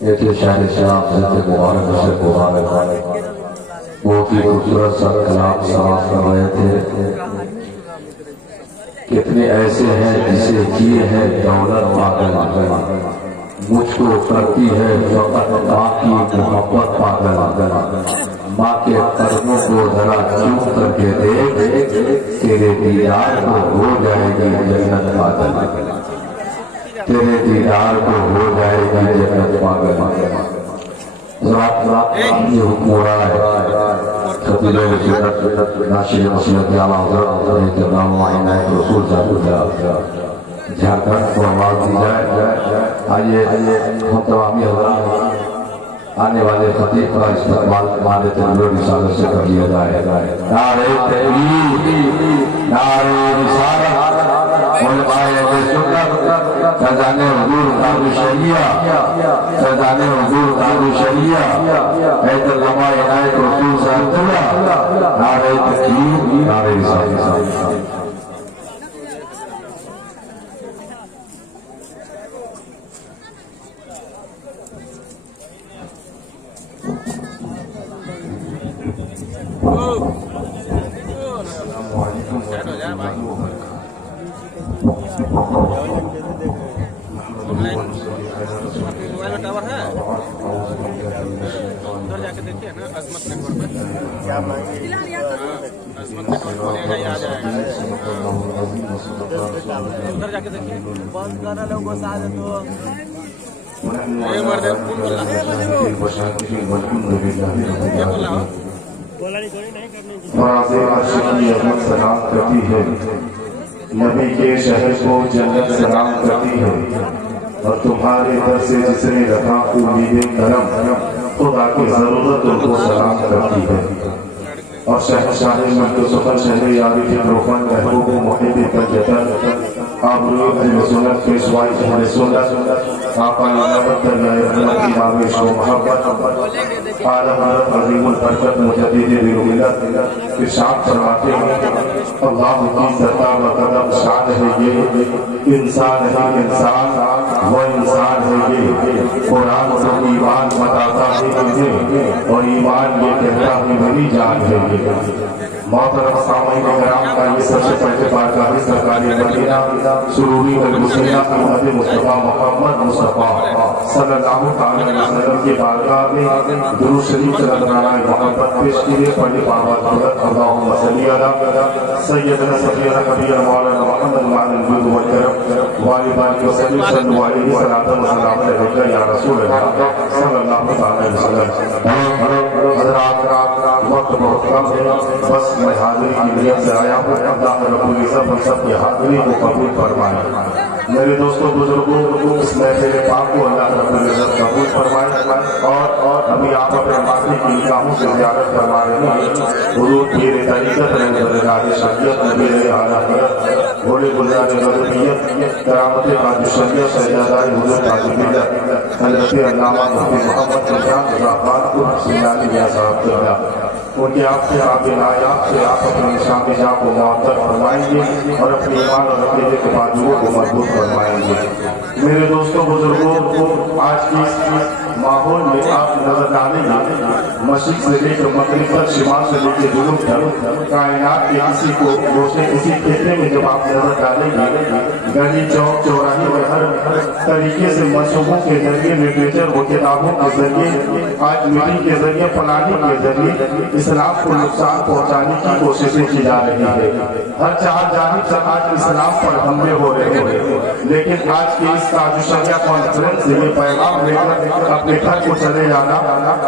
یہ تھے شاعر شراب حضرت مبارک سے مبارک بہت ہی خوبصورت سا کلام سماعت کر رہے تھے. کتنے ایسے ہیں جسے کیے ہیں دولت پاگل، مجھ کو کرتی ہے فقط ماں کی محبت پاگل. ماں کے قدموں کو ذرا چوم کر کے دیکھ، تیرے دیدار کو ہو جائے گی جنت پاگل. تیرے دیدار کو ہو جائے گی جنت پاگل. ذات یہ حکم ہو رہا ہے خطیب سنت ناشر مسلط اعلیٰ حضرت احترام معین رسول صاحب جھارکھنڈ کو آواز دی جائے. آئیے ہم تمامی حضرات آنے والے خطیب کا استقبال ہمارے تنور رسالت سے کر لیا جائے. نعرہ تکبیر، نعرہ رسالت، علماء سنت، فیضان حضور tajushariya، فیضان حضور tajushariya، حید علماء عنایت رسول صاحب اللہ، نعرہ تکبیر، نعرہ رسالت. سلام کرتی ہے، نبی کے شہر کو جنت سلام کرتی ہے، اور تمہارے در سے جس نے رکھا امید کرم، خدا کی ضرورت ان کو سلام کرتی ہے. اور شہنشاہ ملک سخن شہر یاری کے روفن محبوب محب تجدد آبرو اہل سنت پیشوائی اہل سنت آقا نعمت دریائے رحمت کی آویش و محبت عالم حضرت عظیم البرکت مجدد ملت ارشاد فرماتے ہیں اللہ کی ذات و قدم شان ہے یہ انسان ہے انسان وہ انسان ہے یہ قرآن کو ایمان بتاتا ہے انہیں اور ایمان یہ کہتا ہے میری جان ہے یہ. محترم سامعین کرام کا یہ سب سے پہلے بارگاہ سرکاری مدینہ سروری المسیح احمد مصطفیٰ محمد مصطفیٰ صلی اللہ علیہ وسلم کی بارگاہ میں درود شریف سے نذرانہ محبت پیش کیے. پڑھی بابت حضرت اللہم صلی علی سیدنا سفیرہ حبیب مولانا محمد وعلی الجود والکرم وعلی بارک وسلم صلی اللہ علیہ وسلم علیہ یا رسول اللہ صلی اللہ علیہ وسلم. حضرات وقت بہت کم ہے، بس میں حاضری کی نیت سے آیا ہوں. اللہ رب العزت ہم سب کی حاضری کو قبول فرمائے. میرے دوستوں بزرگوں اس محفل پاک کو اللہ رب العزت قبول فرمائے. اور ابھی آپ اپنے ماضی کی نکاحوں سے زیارت فرما رہے ہیں. حضور پیر طریقت رحمت شریعت نبی اعلیٰ حضرت بھولے گلزار رضویت کرامت tajushariya شہزادہ حضور تاج ملت حضرت علامہ مفتی محمد نشان رضا کو سنانی میاں صاحب قبلہ ان کے آپ سے آپ نایاب سے آپ اپنے نشان جا کو معطر فرمائیں گے اور اپنے ایمان اور عقیدے کے بازوؤں کو مضبوط فرمائیں گے. میرے دوستوں بزرگوں آج کی ماحول میں آپ نظر ڈالیں گے مشرق سے لے کر مغرب تک شمال سے لے کے جنوب تک کائنات کے کسی کو روشنے کسی خطے میں جب آپ نظر ڈالیں گے گلی چوک چوراہے اور ہر طریقے سے منصوبوں کے ذریعے لٹریچر و کتابوں کے ذریعے آج میڈیا کے ذریعے پلاننگ کے ذریعے اسلام کو نقصان پہنچانے کی کوششیں کی جا رہی ہے. ہر چار جانب سے آج اسلام پر حملے ہو رہے ہیں. لیکن آج کی اس tajushariya کانفرنس سے یہ پیغام لے کر اپنے گھر کو چلے جانا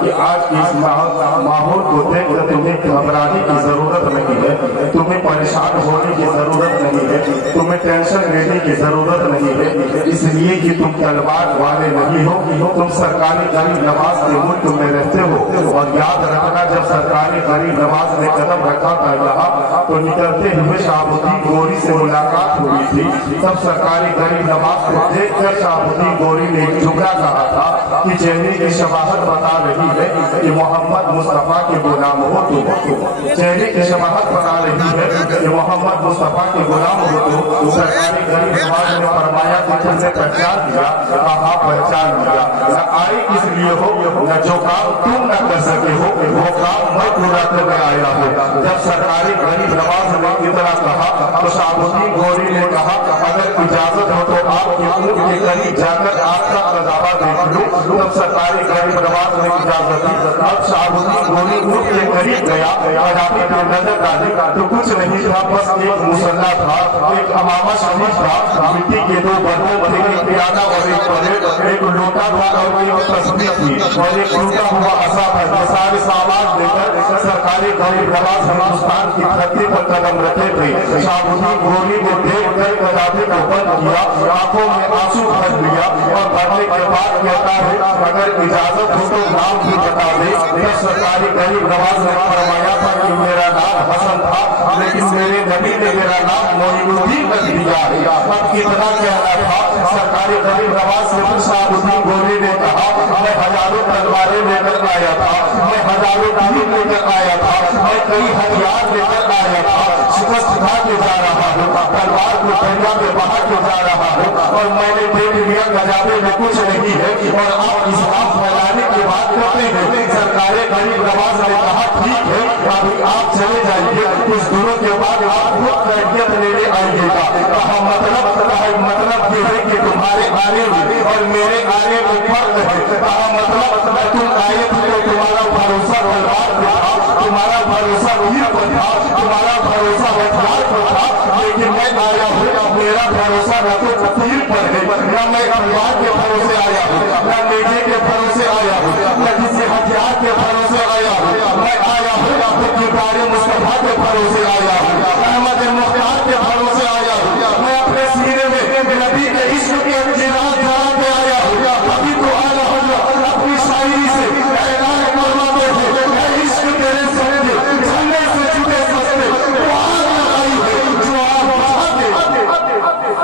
کہ آج کی اس ماحول کو دیکھ کر تمہیں گھبرانے کی ضرورت نہیں ہے، تمہیں پریشان ہونے کی ضرورت نہیں ہے، تمہیں ٹینشن لینے کی ضرورت نہیں ہے. اس لیے کہ تم تلوار والے نہیں ہو، تم سرکاری غریب نواز کے ملک میں رہتے ہو. اور یاد رکھنا جب سرکاری غریب نواز نے قدم رکھا تھا یہاں تو نکلتے ہوئے شاہبدین گوری سے ملاقات ہوئی تھی. تب سرکاری غریب نواز کو دیکھ کر شاہبدین گوری نے جملہ کہا تھا کہ چہرے کی شباہت بتا رہی ہے کہ محمد مصطفیٰ کے غلام ہو تم. چہرے کی شباہت بتا رہی ہے کہ محمد مصطفیٰ کے غلام ہو تم. سرکاری غریب نواز نے فرمایا کہ تم نے پہچان دیا، کہا پہچان دیا، نہ آئے اس لیے ہو نہ جو کام تم نہ کر سکے ہو وہ کام میں پورا کرنے آیا ہوں۔ جب سرکاری غریب نواز نے اتنا کہا تو شاہ الدین غوری نے کہا اگر اجازت ہو تو آپ کے اونٹ کے قریب جا کر آپ کا قضاوہ دیکھ لوں۔ تب سرکاری غریب نواز نے اجازت دی۔ اب شاہ الدین غوری اونٹ کے قریب گیا، قذافی پہ نظر ڈالی تو کچھ نہیں تھا، بس ایک مسلح تھا، ایک امامہ شریف تھا، مٹی کے دو برتن تھے، ایک پیالہ اور ایک پلیٹ، ایک لوٹا تھا اور ایک تسبیح تھی اور ایک ٹوٹا ہوا عصا تھا۔ یہ سارے سامان لے کر سرکاری غریب نواز ہندوستان کی دھرتی پر قدم رکھے تھے۔ شاہ الدین غوری نے دیکھ کر قذافی کو بند کیا، آنکھوں میں آنسو بھر لیا اور بھرنے کے بعد کہتا ہے اگر اجازت ہو تو نام بھی بتا دے۔ جب سرکاری غریب نواز نے فرمایا تھا کہ میرا نام حسن تھا لیکن میرے نبی نے میرا نام معین الدین کر دیا ہے، اب کتنا کہنا تھا۔ سرکاری غریب نواز سے شاہ الدین غوری نے کہا میں ہزاروں تلواریں لے کر آیا تھا، میں ہزاروں تیر لے کر آیا تھا، میں کئی ہتھیار لے کر آیا تھا، شکست کھا کے جا رہا ہوں، تلوار کو دریا میں بہا کے جا رہا ہوں اور میں نے دیکھ لیا قذافی میں کچھ نہیں ہے اور آپ اسلام پھیلانے کی بات کرتے ہیں۔ سرکاری غریب نواز نے کہا ٹھیک ہے ابھی آپ چلے جائیے، کچھ دنوں کے بعد آپ خود تربیت لینے آئیے گا۔ کہا مطلب یہ ہے کہ تمہارے آنے میں اور میرے آنے میں فرق ہے۔ کہا مطلب تم آئے تھے تو تمہارا بھروسہ تلوار پہ تھا، تمہارا بھروسہ تیر پر تھا، تمہارا بھروسہ ہتھیار پر تھا، لیکن میں آیا ہوں میرا بھروسہ نہ تو تیر پر ہے، نہ میں تلوار کے بھروسے آیا ہوں، نہ نیزے کے بھروسے آیا ہوں، نہ کسی ہتھیار کے بھروسے آیا ہوں، میں آیا ہوں کردار مصطفیٰ کے بھروسے آیا ہوں، احمد مختار کے بھروسے آیا ہوں، میں اپنے سینے میں نبی کے عشق کے انجیلات جہاں پہ آیا ہوں۔ ابھی تو آنا ہوگا اپنی شاعری سے اعلان فرماتے ہیں اے عشق تیرے سجدے جھنڈے سے چھوٹے سستے وہ آگ لگائی ہے جو آگ بجھاتے۔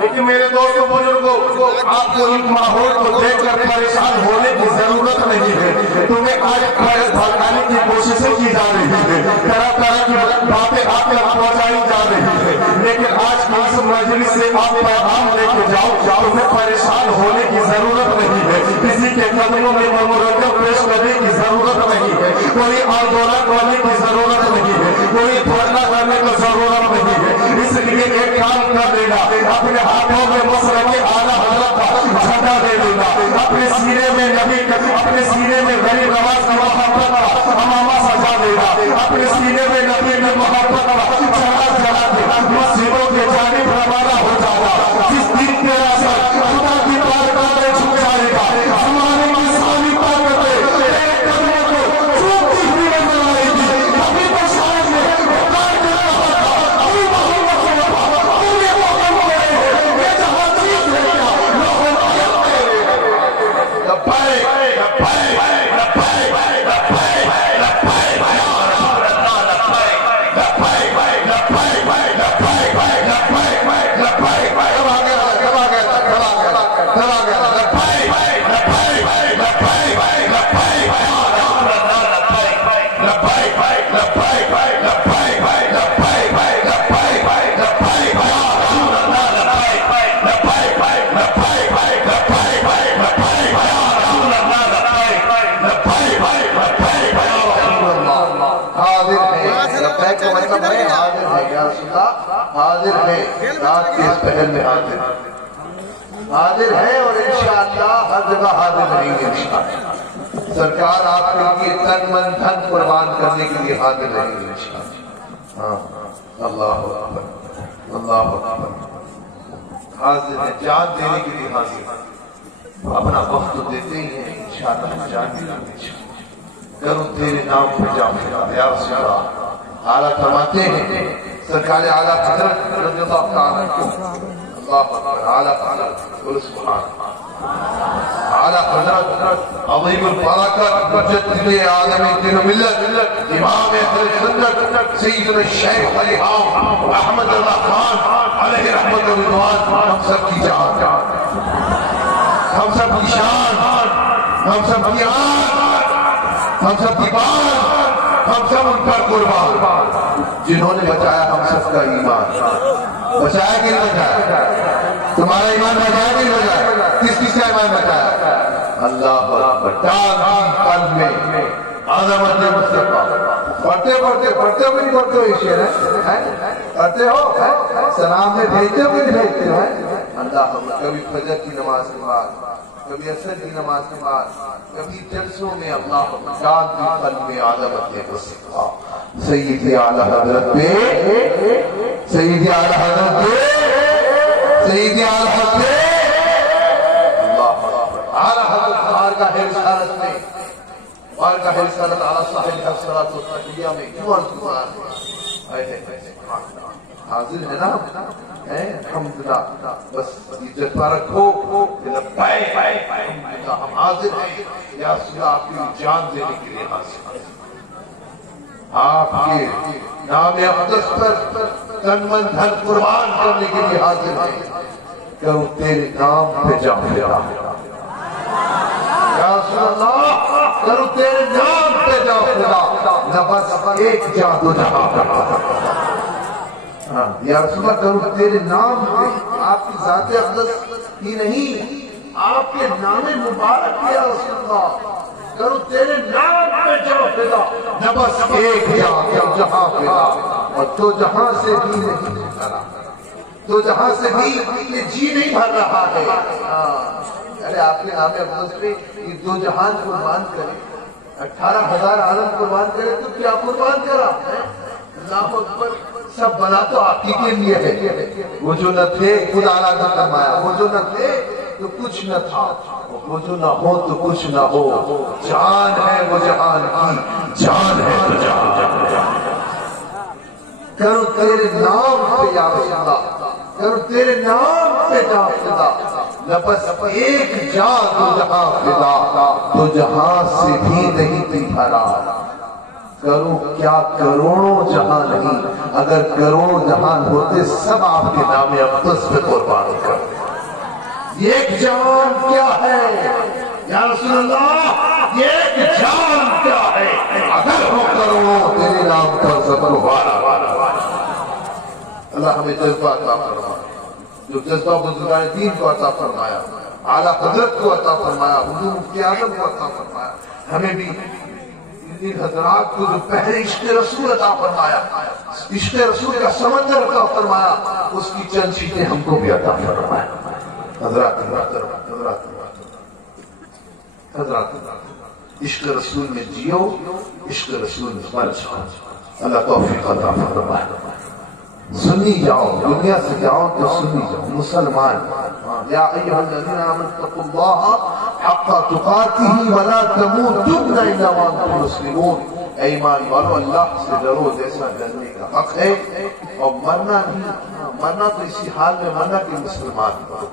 لیکن میرے دوستوں بزرگوں آپ کو ایک ماحول کو دیکھ کر پریشان ہونے کی ضرورت نہیں ہے۔ تمہیں آج بھڑکانے کی کوششیں کی جا رہی ہے، طرح طرح کی باتیں آپ تک پہنچائی جا رہی ہے، لیکن آج کی اس مجلس سے آپ پیغام لے کے جاؤ، تمہیں پریشان ہونے کی ضرورت نہیں ہے، کسی کے قدموں میں ممرکب پیش کرنے کی ضرورت نہیں ہے، کوئی آندولن کرنے کی ضرورت نہیں ہے، کوئی دھرنا کرنے کی ضرورت نہیں ہے۔ اس لیے ایک کام کر لینا، اپنے ہاتھوں میں مسلک اعلیٰ حضرت کا جھنڈا دے دینا، اپنے سینے میں نبی اپنے سینے میں غریب نواز کی محبت کا امامہ سجا دینا، اپنے سینے میں نبی میں محبت کا چراغ جلا دینا، مسجدوں کے جانب روانہ ہو جانا۔ جس دن تیرا سر خدا کی بارگاہ میں جھک جائے گا، زمانے کی ساری طاقتیں تیرے قدموں کو چومتی ہوئی نظر آئے گی۔ ابھی تو شاید میں پکار کر رہا تھا ابھی محمد صلی اللہ علیہ وسلم پورے موقع ہوئے ہیں، یہ جہاں چیز ہے کیا لوگوں کو لبیک حاضر ہے، رات کے اس پہل میں حاضر ہے اور انشاءاللہ ہر جگہ حاضر رہیں گے انشاءاللہ۔ سرکار آپ کے لیے تن من دھن قربان کرنے کے لیے حاضر رہیں گے انشاءاللہ۔ ہاں اللہ اکبر اللہ اکبر، حاضر ہے، جان دینے کے لیے حاضر ہے، اپنا وقت تو دیتے ہی ہیں انشاءاللہ، جان دینا کروں تیرے نام پہ جا پھرا یا رسول اللہ۔ اعلیٰ فرماتے ہیں سرکار اعلیٰ حضرت رضی اللہ تعالیٰ عنہ، اللہ اکبر، اعلیٰ حضرت سبحان اعلیٰ حضرت عظیم البرکت مجدد عالم دین و ملت امام اہل سنت سیدنا الشیخ الامام احمد اللہ خان علیہ رحمت و رضوان، ہم سب کی جان، ہم سب کی شان، ہم سب کی آن، ہم سب کی بات، ہم سب ان پر قربان، جنہوں نے بچایا ہم سب کا ایمان۔ بچایا کہ نہیں بچایا؟ تمہارا ایمان بچایا کہ نہیں بچایا؟ کس کس کا ایمان بچایا؟ اللہ اکبر، قلب میں عظمت مصطفیٰ. پڑھتے ہوئے نہیں پڑھتے ہو یہ شعر ہے؟ پڑھتے ہو؟ سلام میں بھیجتے ہو نہیں بھیجتے ہو؟ اللہ کبھی فجر کی نماز کے بعد، کبھی عصر کی نماز کے بعد، کبھی جلسوں میں اللہ شاد کی قلب میں عظمت مصطفیٰ سیدی اعلی حضرت پہ، سیدی اعلی حضرت پہ، سیدی اعلی حضرت پہ اعلی حضرت بارگاہ رسالت میں، بارگاہ رسالت علی صاحب الصلاۃ والتسلیہ میں کیوں عرض گزار ہے؟ حاضر ہے نا الحمدللہ. بس یہ جذبہ رکھو کہ لبیک الحمدللہ ہم حاضر ہیں یا رسول اللہ، آپ کی جان دینے کے لیے حاضر ہیں، آپ کے نام اقدس پر تن من دھن قربان کرنے کے لیے حاضر ہیں. کہ تیرے نام پہ جا پھرا یا رسول اللہ، کرو تیرے نام پہ جا پھرا، نہ بس ایک جا دو جہاں کرتا. یا رسول اللہ کرو تیرے نام پہ، آپ کی ذات اقدس ہی نہیں، آپ کے نام مبارک یا رسول اللہ، کرو تیرے نام پہ جا پھرا، نہ بس ایک جہاں پھرا، اور دو جہاں سے بھی نہیں بھرا، دو جہاں سے بھی یہ جی نہیں بھر رہا ہے. ارے آپ کے نام اقدس پہ یہ دو جہان قربان کرے، 18,000 عالم قربان کرے تو کیا قربان کرا؟ اللہ اکبر. سب بنا تو آپ ہی کے لیے ہے. وہ جو نہ تھے خود اعلیٰ نے فرمایا، وہ جو نہ تھے تو کچھ نہ تھا، وہ جو نہ ہو تو کچھ نہ ہو. جان ہے وہ جہان کی، جان ہے تو جہان. کرو تیرے نام پہ یا رسول اللہ، کرو تیرے نام پہ جا فدا، نہ بس ایک جا تو جہاں فدا، تو جہاں سے بھی نہیں تھی بھرا. کرو کیا کروڑوں جہاں نہیں، اگر کروڑوں جہان ہوتے سب آپ کے نام اقدس پہ قربان کرتے. یہ ایک جان کیا ہے یا رسول اللہ، یہ ایک جان کیا ہے، اگر ہو کروڑوں تیرے نام پر سفر وارا. اللہ ہمیں جذبہ عطا فرمایا، جو جذبہ بزرگان دین کو عطا فرمایا، اعلیٰ حضرت کو عطا فرمایا، حضور مفتی اعظم کو عطا فرمایا. ہمیں بھی ان حضرات کو جو پہلے عشق رسول عطا فرمایا، عشق رسول کا سمندر عطا فرمایا، اس کی چند چیزیں ہم کو بھی عطا فرمایا. حضرات عشق رسول میں جیو، عشق رسول میں مر جاؤ. اللہ توفیق عطا فرمائے. سنی جاؤ، دنیا سے جاؤ تو سنی جاؤ. مسلمان یا ایھا الذین آمنوا اتقوا اللہ حق تقاتہ ولا تموتن الا وانتم مسلمون. اے ایمان والو اللہ سے ڈرو جیسا ڈرنے کا حق ہے، اور مرنا نہیں، مرنا تو اسی حال میں مرنا کہ مسلمان بنو،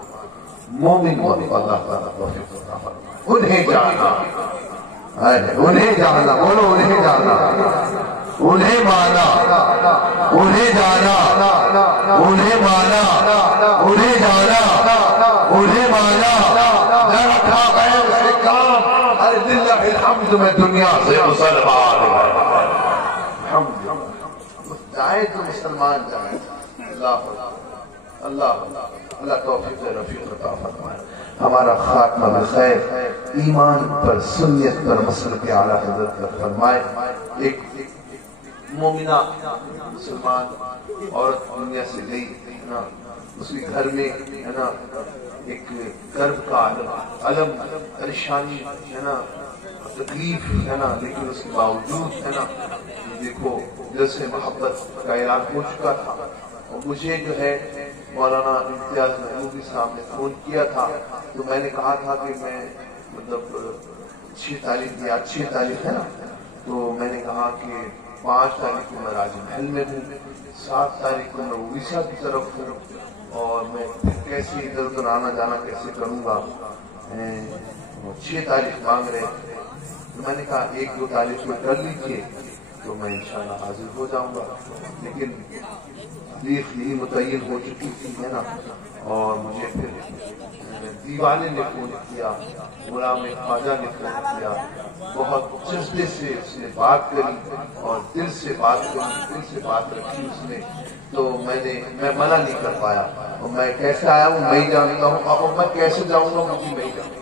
مومن بنو. اللہ تعالیٰ توفیق عطا فرمائے. انہیں جانا، انہیں جانا، بولو انہیں جانا، انہیں مانا، انہیں جانا، انہیں مانا، انہیں جانا، انہیں مانا. نہ رکھا غیر سے کام، ہر للہ الحمد میں دنیا سے مسلمان جائے تو مسلمان جائے. اللہ توفیق رفیق عطا فرمائے. ہمارا خاتمہ بخیر، ایمان پر، سنت پر، مسلک اعلیٰ حضرت پر فرمائے. ایک مومنہ مسلمان عورت دنیا سے گئی نا، اس کے گھر میں ہے نا ایک کرب کا علم، پریشانی ہے نا، تکلیف ہے نا، لیکن اس کے باوجود ہے نا دیکھو دل سے محبت کا اعلان ہو چکا تھا. اور مجھے جو ہے مولانا امتیاز محمودی صاحب نے فون کیا تھا، تو میں نے کہا تھا کہ میں مطلب 6 تاریخ یا 6 تاریخ ہے نا، تو میں نے کہا کہ 5 تاریخ کو میں راج محل میں ہوں، 7 تاریخ کو میں اویسا کی طرف ہوں، اور میں کیسے ادھر ادھر آنا جانا کیسے کروں گا. 6 تاریخ مانگ رہے تھے، تو میں نے کہا 1-2 تاریخ میں کر لیجیے تو میں انشاءاللہ حاضر ہو جاؤں گا. لیکن تاریخ یہی متعین ہو چکی تھی ہے نا. اور مجھے پھر دیوانے نے فون کیا، غلام خواجہ نے فون کیا، بہت جذبے سے اس نے بات کری اور دل سے بات کری، دل سے بات رکھی اس نے. تو میں منع نہیں کر پایا، اور میں کیسے آیا ہوں میں ہی جانتا ہوں، اور میں کیسے جاؤں گا مجھے میں ہی جانتا ہوں۔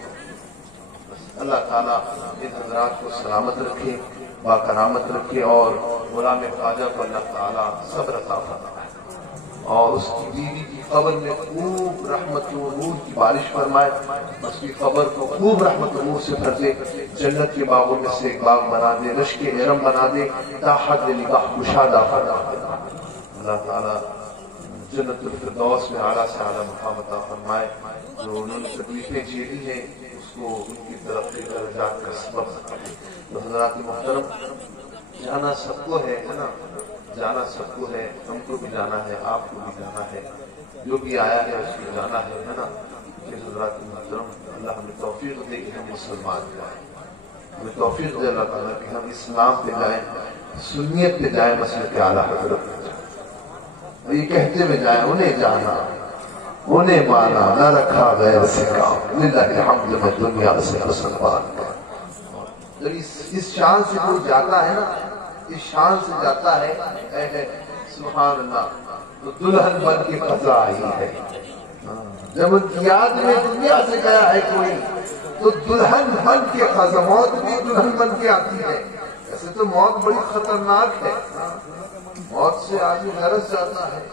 اللہ تعالیٰ ان حضرات کو سلامت رکھے، باکرامت رکھے، اور غلام خواجہ کو اللہ تعالیٰ صبر عطا فرمائے، اور اس کی بیوی کی قبر میں خوب رحمت و نور کی بارش فرمائے، اس کی قبر کو خوب رحمت و نور سے بھر دے، جنت کے باغوں میں سے ایک باغ بنا دے، رشک ارم بنا دے، تا حد نگاہ گشادہ فرما دے۔ اللہ تعالیٰ جنت الفردوس میں اعلیٰ سے اعلیٰ مقام عطا فرمائے، جو انہوں نے تکلیفیں جھیلی ہیں اس کو ان کی ترقی درجات کا سبب بنا۔ تو حضرات محترم، جانا سب کو ہے نا، جانا سب کو ہے، ہم کو بھی جانا ہے، آپ کو بھی جانا ہے، جو بھی آیا ہے اس کو جانا ہے نا۔ کہ حضرات محترم، اللہ ہمیں توفیق دے کہ ہم مسلمان جائیں، ہمیں توفیق دے اللہ تعالیٰ کہ ہم اسلام پہ جائیں، سنیت پہ جائیں، مسلک اعلیٰ حضرت پہ جائیں، اور یہ کہتے ہوئے جائیں انہیں جانا انہیں مانا، نہ رکھا غیر سے کام، للہ الحمد میں دنیا سے مسلمان کا۔ جب اس شان سے کوئی جاتا ہے نا، اس شان سے جاتا ہے، اے سبحان اللہ، تو دلہن بن کے قضا آئی ہے۔ جب ان کی یاد میں دنیا سے گیا ہے کوئی، تو دلہن بن کے قضا، موت بھی دلہن بن کے آتی ہے۔ ایسے تو موت بڑی خطرناک ہے، موت سے آدمی گھرس جاتا ہے۔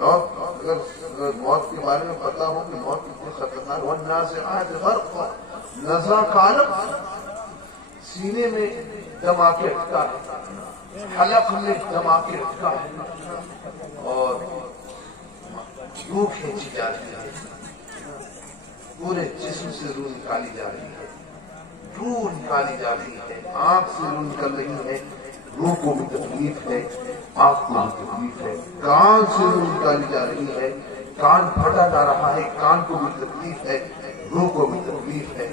اگر موت کے بارے میں پتا ہو کہ موت کتنی خطرناک، والنازعات غرقا، نزع کالب، سینے میں دم آ کے اٹکا ہے، حلق میں دم آ کے اٹکا ہے، اور روح کھینچی جا رہی ہے، پورے جسم سے روح نکالی جا رہی ہے، روح نکالی جا رہی ہے، آنکھ سے روح نکل رہی ہے، روح کو بھی تکلیف ہے، آنکھ کو بھی تکلیف ہے، کان سے روح نکالی جا رہی ہے، کان پھٹا جا رہا ہے، کان کو بھی تکلیف ہے، روح کو بھی تکلیف ہے،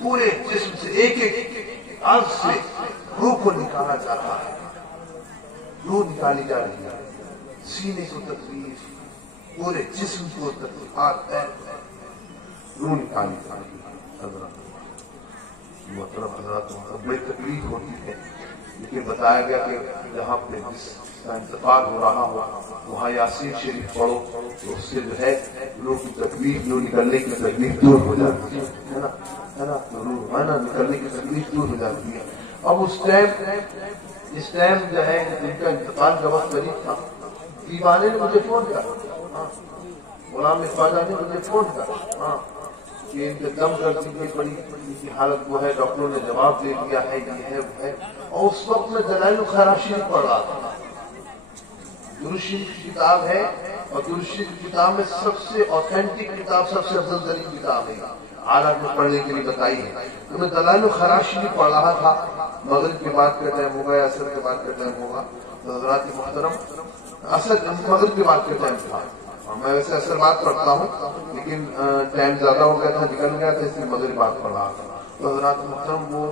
پورے جسم سے ایک ایک عضو سے روح کو نکالا جا رہا ہے، روح نکالی جا رہی ہے، سینے کو تکلیف، پورے جسم کو تکلیفات ہے، روح نکالی جا رہی ہے۔ حضرات محترم حضرات، بڑی تکلیف ہوتی ہے، لیکن بتایا گیا کہ جہاں پہ جس کا انتقال ہو رہا ہو وہاں یاسین شریف پڑھو تو اس سے جو ہے روح کی تکلیف، جو نکلنے کی تکلیف دور ہو جاتی ہے نا، روح ہے نا، نکلنے کی تکلیف دور ہو جاتی ہے۔ اب اس ٹائم جو ہے ان کا انتقال کا وقت قریب تھا، دیوانے نے مجھے فون کیا، غلام خواجہ نے مجھے فون کیا کہ ان کے دم کر دی پڑی، ان کی حالت وہ ہے، ڈاکٹروں نے جواب دے دیا ہے، یہ ہے وہ ہے، اور اس وقت میں دلائل الخیرات پڑھ رہا تھا۔ درود شریف کی کتاب ہے، اور درود شریف کی کتاب میں سب سے اوتھینٹک کتاب، سب سے افضل ترین کتاب ہے، حالات میں پڑھنے کے لیے بتائی ہے۔ تو میں دلائل الخیرات پڑھ رہا تھا، مغرب کے بعد کا ٹائم ہوگا یا عصر کے بعد کا ٹائم ہوگا، تو حضرات محترم مغرب کے بعد کا ٹائم تھا، میں ویسے اثر بات پڑھتا ہوں لیکن ٹائم زیادہ ہو گیا تھا، نکل گیا تھا، اس لیے مغرب بات پڑھ رہا تھا۔ تو حضرات محترم، وہ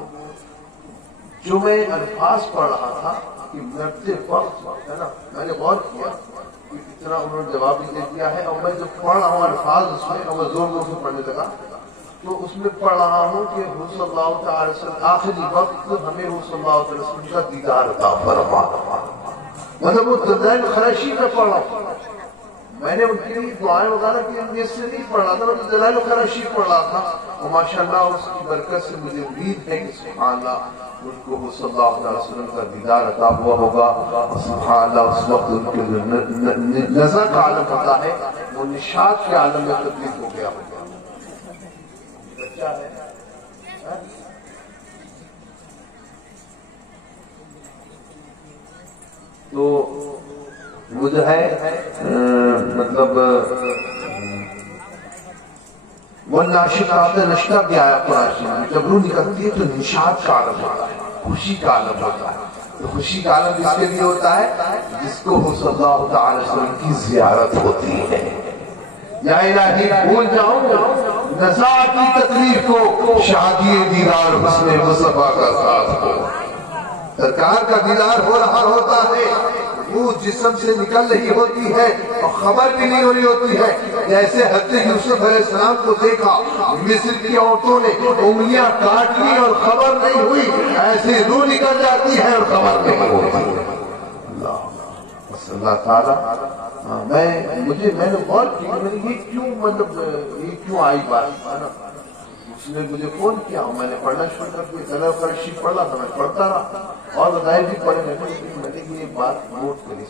جو میں الفاظ پڑھ رہا تھا کہ مرتے وقت ہے نا، میں نے غور کیا کہ اتنا انہوں نے جواب بھی دے دیا ہے، اور میں جو پڑھ رہا ہوں الفاظ اس میں، اور میں زور زور سے پڑھنے لگا تو اس میں پڑھ رہا ہوں کہ حضور صلی اللہ تعالی وسلم آخری وقت ہمیں حضور صلی اللہ علیہ وسلم کا دیدار عطا فرما، مطلب وہ دلائل خراشی میں پڑھ رہا ہوں۔ میں نے ان کے لیے دعائیں وغیرہ کی اہمیت سے نہیں پڑھ رہا تھا، میں دلائل خراشی پڑھ رہا تھا، اور ماشاءاللہ اس کی برکت سے مجھے امید ہے کہ سبحان اللہ ان کو صلی اللہ علیہ وسلم کا دیدار عطا ہوا ہوگا، اور سبحان اللہ اس وقت ان کے جو نظر کا عالم ہوتا ہے وہ نشاط کے عالم میں تبدیل ہو گیا ہوگا۔ تو وہ جو ہے مطلب وہ ناشطات نشطہ بھی آیا قرآن میں، جب روح نکلتی ہے تو نشاط کا عالم ہوتا ہے، خوشی کا عالم ہوتا ہے۔ تو خوشی کا عالم اس کے لیے ہوتا ہے جس کو صلی اللہ تعالی وسلم کی زیارت ہوتی ہے۔ یا الہی بھول جاؤں نزا کی تکلیف کو، شادی دیدار حسن مصطفیٰ کا ساتھ ہو، سرکار کا دیدار ہو رہا ہوتا ہے، روح جسم سے نکل رہی ہوتی ہے اور خبر بھی نہیں ہو رہی ہوتی ہے، جیسے حضرت یوسف علیہ السلام کو دیکھا مصر کی عورتوں نے انگلیاں کاٹ لی اور خبر نہیں ہوئی، ایسے روح نکل جاتی ہے اور خبر نہیں ہوتی۔ اللہ اللہ تعالیٰ میں نے غور کیا یہ کیوں مطلب یہ کیوں آئی بات ہے نا. اس نے مجھے فون کیا میں نے پڑھنا شروع کر دیا. کلر فرشی پڑھا تو میں پڑھتا رہا اور غائب بھی پڑھے میں نے یہ بات نوٹ کری.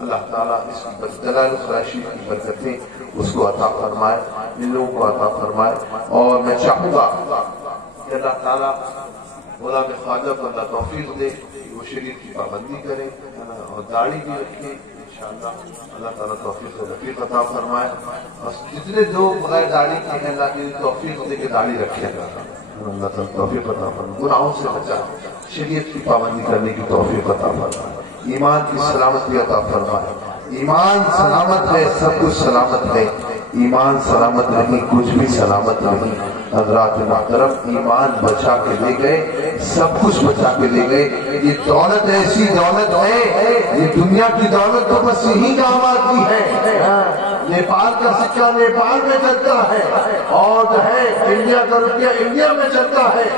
اللہ تعالیٰ اس کی دلائل فرشی کی برکتیں اس کو عطا فرمائے, ان لوگوں کو عطا فرمائے. اور میں چاہوں گا کہ اللہ تعالیٰ غلام خواجہ کو اللہ توفیق دے وہ شریف کی پابندی کرے اور داڑھی بھی رکھے انشاءاللہ. اللہ تعالیٰ توفیق و رفیق عطا فرمائے. اور جتنے لوگ بغیر داڑھی کے ہیں اللہ کی توفیق دے کے داڑھی رکھے. اللہ تعالیٰ توفیق عطا فرمائے, گناہوں سے بچا, شریعت کی پابندی کرنے کی توفیق عطا فرمائے, ایمان کی سلامتی عطا فرمائے. ایمان سلامت ہے سب کچھ سلامت ہے, ایمان سلامت نہیں کچھ بھی سلامت نہیں. حضرات محترم ایمان بچا کے لے گئے, سب کچھ بچا کے لے گئے. یہ دولت ایسی دولت ہے, یہ دنیا کی دولت تو بس یہی کام آتی ہے. نیپال کا سکہ نیپال میں چلتا ہے, اور جو ہے انڈیا کا روپیہ انڈیا میں چلتا ہے,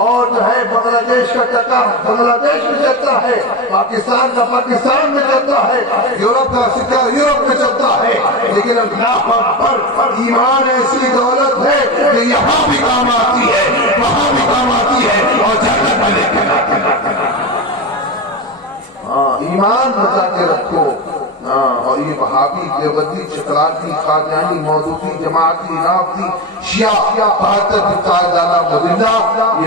اور جو ہے بنگلہ دیش کا ٹکا بنگلہ دیش میں چلتا ہے, پاکستان کا پاکستان میں چلتا ہے, یورپ کا سکہ یورپ میں چلتا ہے. لیکن اللہ پر ایمان ایسی دولت ہے کہ یہاں بھی کام آتی ہے, وہاں بھی کام آتی ہے, اور جنت میں لے کے آتی ہے. ایمان بچا کے رکھو. اور یہ وہابی دیوبندی چکراتی قادیانی مودودی جماعتی رافضی شیعہ یہ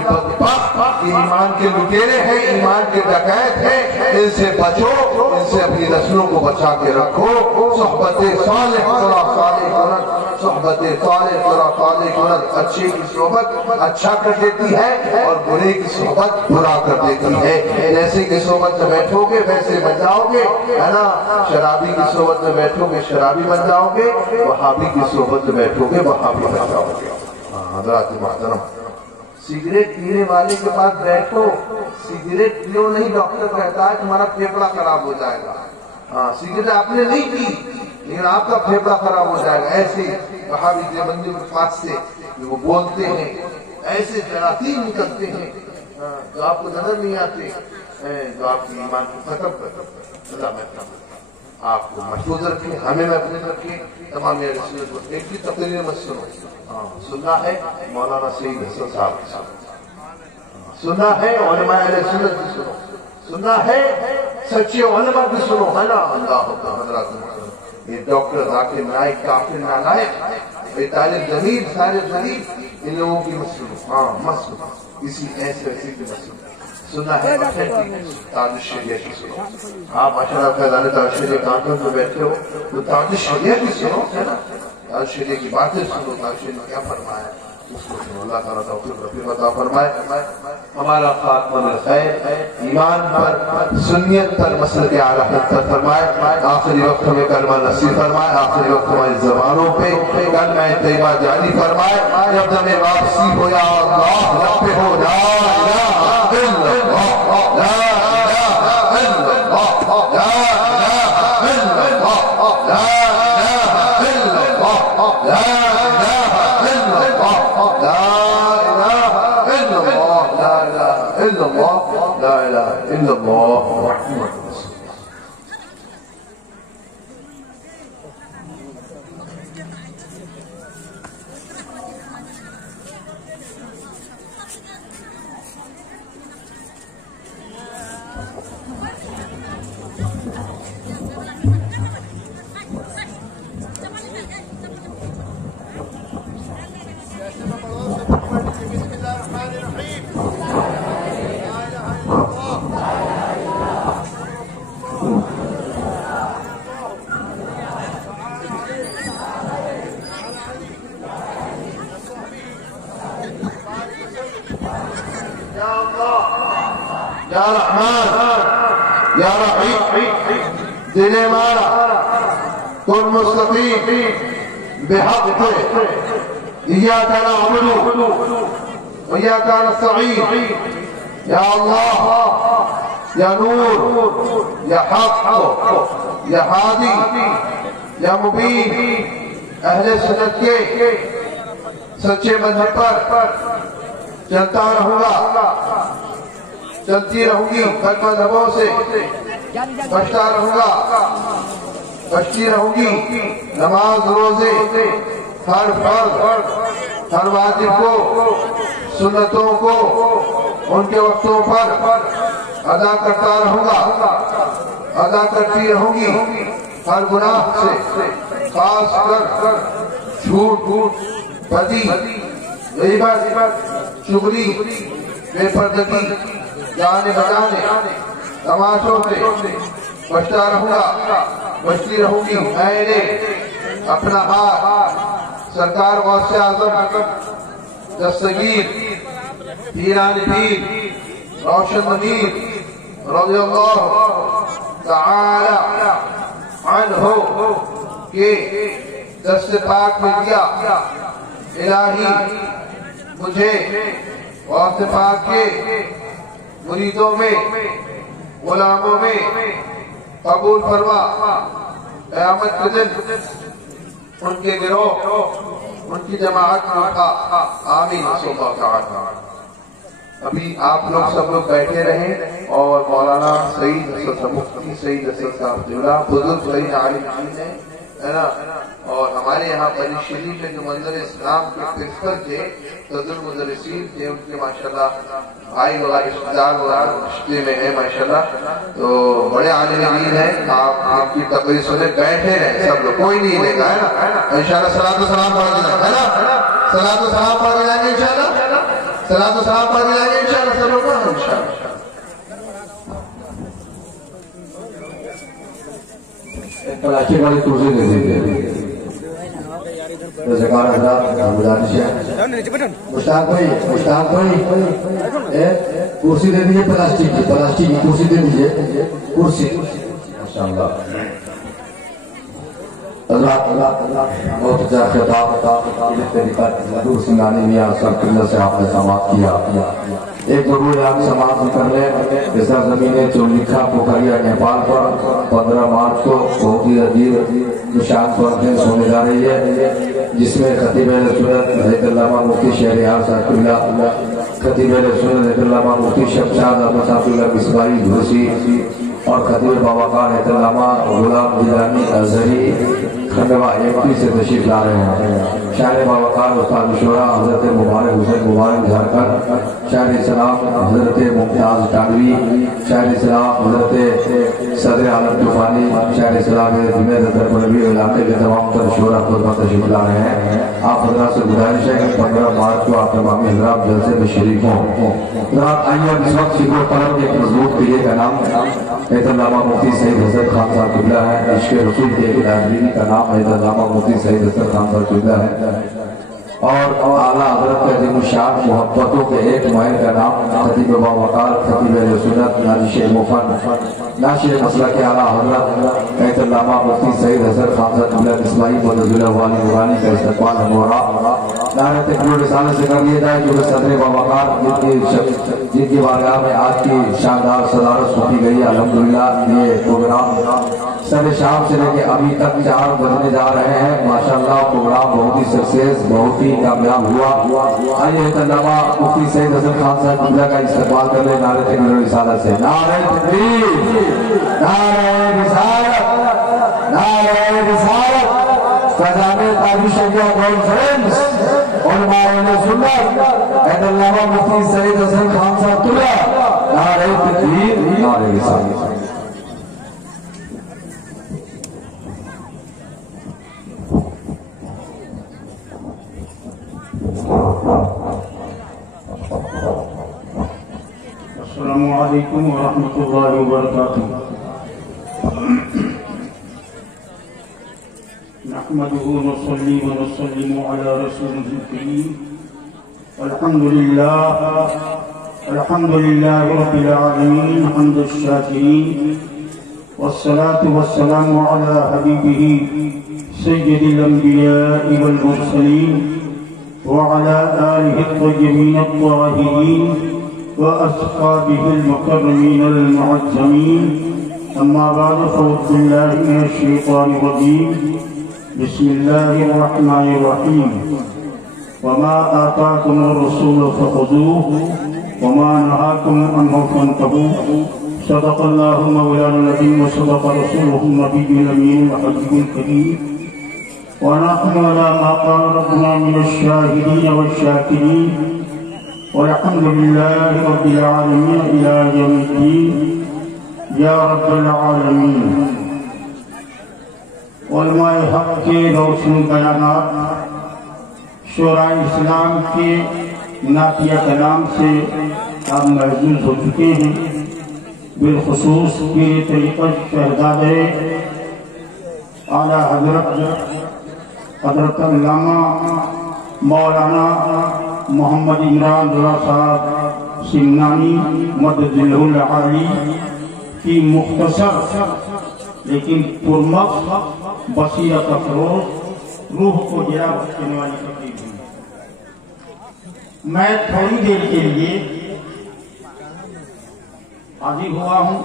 بدبخت ایمان کے لٹیرے ہیں, ایمان کے ڈکیت ہیں. ان سے بچو, ان سے اپنی نسلوں کو بچا کے رکھو. صحبت صالح ترا صالح کنت, صحبت صالح ترا صالح کنت. اچھے کی صحبت اچھا کر دیتی ہے اور برے کی صحبت برا کر دیتی ہے. جیسے کہ صحبت میں بیٹھو گے ویسے بن جاؤ گے, ہے نا. شرابی کی صحبت میں بیٹھو گے شرابی بن جاؤ گے, وہابی کی صحبت میں بیٹھو گے وہابی بن جاؤ گے. حضرات محترم سگریٹ پینے والے کے پاس بیٹھو, سگریٹ پیو نہیں, ڈاکٹر کہتا ہے تمہارا پھیپڑا خراب ہو جائے گا. سگریٹ آپ نے نہیں پی لیکن آپ کا پھیپڑا خراب ہو جائے گا. ایسے وہابی دیوبندی کے پاس سے وہ بولتے ہیں, ایسے جراثیم نکلتے ہیں جو آپ کو نظر نہیں آتے, جو آپ کی ایمان کو ختم کرتے. اللہ محترم آپ کو محفوظ رکھے, ہمیں محفوظ رکھے. تمام رسول کو ایک بھی تقریر مت سنو. سننا ہے مولانا سید حسن صاحب کی سننا ہے, علماء اہل سنت کی سنو, سننا ہے سچے علماء کی سنو, ہے نا. اللہ حضرات یہ ڈاکٹر ذاکر نائک کافر نالائق بے طالب ضمیر سارے غریب ان لوگوں کی مت سنو. مت سنو کسی ایسے کی مت سنو. سننا ہے تاجشریہ کی سنو. آپ ماشاءاللہ فیضان تاجشریہ کانفرنس میں بیٹھے ہو تو تاجشریہ کی سنو, ہے نا. تاجشریہ کی باتیں سنو, تاجشریہ نے کیا فرمایا اس کو سنو. اللہ تعالیٰ توفیق رفیق عطا فرمائے. ہمارا خاتمہ بالخیر, ایمان پر سنیت پر مسلک اعلیٰ حضرت فرمائے. آخری وقت ہمیں کلمہ نصیب فرمائے, آخری وقت ہماری زبانوں پہ کلمہ طیبہ جاری فرمائے. جب دم واپسی ہو یا اللہ رب پہ ہو لا الہ الا اللہ, لا الہ الا اللہ, لا الہ الا اللہ, لا الہ الا اللہ, لا الہ الا اللہ, لا الہ الا اللہ, لا الہ الا اللہ, لا الہ الا اللہ محمد رسول. یا رحمان یا رحیم دل ہمارا کن مستقیم بحق پہ ایاک نعبد و ایاک نستعین. یا اللہ یا نور یا حق یا ہادی یا مبین اہل سنت کے سچے مذہب پر چلتا رہوں گا, چلتی رہوں گی کلمہ لبوں سے. بچتا رہوں گا، بچتی رہوں گی نماز روزے ہر فرض ہر واجب کو سنتوں کو ان کے وقتوں پر ادا کرتا رہوں گا، ادا کرتی رہوں گی ہر گناہ سے، خاص کر جھوٹ بدی غیبت چغلی بے پردگی گانے بجانے تماشوں سے بچتا رہوں گا، بچتی رہوں گی۔ میں نے اپنا ہاتھ سرکار غوث اعظم دستگیر پیران پیر روشن منیر رضی اللہ تعالی عنہ کے دست پاک میں دیا۔ الہی مجھے غوث پاک کے مریدوں میں غلاموں میں قبول فرما، قیامت کے دن ان کے گروہ ان کی جماعت میں اٹھا، آمین صلی اللہ تعالی۔ ابھی آپ لوگ سب لوگ بیٹھے رہیں اور مولانا سعید اسد مفتی سعید اسد صاحب بزرگ سعید عالم ہے نا، اور ہمارے یہاں بنی شریف میں جو منظر اسلام کے پرنسپل تھے صدر المدرسین تھے، ان کے ماشاءاللہ بھائی وغیرہ رشتہ دار وغیرہ رشتے میں ہیں ماشاءاللہ، تو بڑے عالم دین ہیں۔ آپ کی تقریر سنے بیٹھے رہیں سب لوگ، کوئی نہیں لے گا ہے نا، انشاءاللہ صلاۃ و سلام پڑھ کے جائیں گے، ہے نا، صلاۃ و سلام پڑھ کے جائیں گے انشاءاللہ، صلاۃ و سلام پڑھ کے جائیں گے انشاءاللہ سب لوگ انشاءاللہ۔ پلاسٹک والی کرسی دے دیجیے، ذکر اللہ گزارش ہے۔ مشتاق بھائی کرسی دے دیجیے، پلاسٹک کی کرسی دے دیجیے، کرسی ماشاءاللہ۔ بہت اچھا خطاب حضور سنگانی میاں صاحب قبلہ سے آپ نے سماعت کیا۔ ایک ضرور آپ سماعت کر لیں کہ سرزمین چولکھا پوکھریا نیپال پر 15 مارچ کو بہت ہی عجیب نشان کانفرنس ہونے جا رہی ہے، جس میں خطیب اہل سنت حضرت علامہ مفتی شہریار صاحب اللہ، خطیب اہل سنت حضرت علامہ مفتی شمشاد احمد صاحب اللہ مصباحی گھوسی اور خطیب باوقار حضرت علامہ غلام جیلانی ازہری کھنڈوا MP سے تشریف لا رہے ہیں۔ شاعر باوقار استاد شورا حضرت مبارک حسین مبارک جھارکھنڈ، شاعر اسلام حضرت ممتاز قادری، شاعر اسلام حضرت صدر عالم طوفانی، شاعر اسلام جنید اطہر پروی علاقے کے تمام تر شورا خود پر تشریف لا رہے ہیں۔ آپ حضرات سے گزارش ہے کہ 15 مارچ کو آپ تمام حضرات جلسے میں شریک ہوں۔ حضرات آئیے اس وقت شکر طلب کے ایک مضبوط پیے کا نام حضرت علامہ مفتی سعید حسن خان صاحب قبلہ ہے، عشق رسول کے ایک لائبریری کا نام حضرت علامہ مفتی سعید حسن خان صاحب قبلہ ہے، اور اعلیٰ حضرت کے عظیم الشان محبتوں کے ایک معین کا نام خطیب باوقار خطیب اہل سنت ناشر مفن ناشر مسلک کے اعلیٰ حضرت حضرت علامہ مفتی سعید حسن خان صاحب قبلہ مصباحی مدذل والی نورانی کا استقبال ہے۔ نعرہ تکبیر رسالت سے کر دیا جائے کہ صدر باوقار جن کی بارگاہ میں آج کی شاندار صدارت سونپی گئی ہے۔ الحمدللہ یہ پروگرام سر شام سے لے کے ابھی تک 4 بجنے جا رہے ہیں، ماشاءاللہ پروگرام بہت ہی سکسیس بہت ہی کامیاب ہوا۔ آئیے علامہ مفتی سعید حسن خان صاحب قبلہ کا استقبال کر لیں نعرہ تکبیر رسالت سے۔ نعرہ تکبیر، نعرہ رسالت، نعرہ رسالت۔ خزانہ تاجوشریہ کانفرنس علماء اہل سنت حضرت علامہ مفتی سعید حسن خان صاحب قبلہ، نعرہ تکبیر، نعرہ رسالت۔ السلام علیکم ورحمۃ اللہ وبرکاتہ۔ نحمده ونصلي ونسلم على رسوله الكريم الحمد لله رب العالمين حمد الشاكرين، والصلاة والسلام على حبيبه سيد الأنبياء والمرسلين وعلى آله الطيبين الطاهرين وأصحابه المكرمين المعظمين، أما بعد فأعوذ بالله من الشيطان الرجيم، بسم الله الرحمن الرحيم، وما آتاكم الرسول فخذوه وما نهاكم عنه فانتهوا، صدق اللہ مولانا العظیم وصدق رسولہ النبی الامین الحبیب الکریم ونحن على ما قال ربنا من الشاهدين والشاكرين والحمد لله رب العالمين إلى يوم الدين يا رب العالمين. علماء حق کے روشن بیانات شورائے اسلام کے نعتیہ کلام سے آپ محظوظ ہو چکے ہیں. بالخصوص کے طریقہ شہزادے اعلیٰ حضرت علامہ مولانا محمد عمران رضا صاحب سمنانی مدد العالی کی مختصر لیکن پرمغز بصیرت افروز روح کو جلا بخشنے والی تقریر ہوئی. میں تھوڑی دیر کے لیے حاضر ہوا ہوں.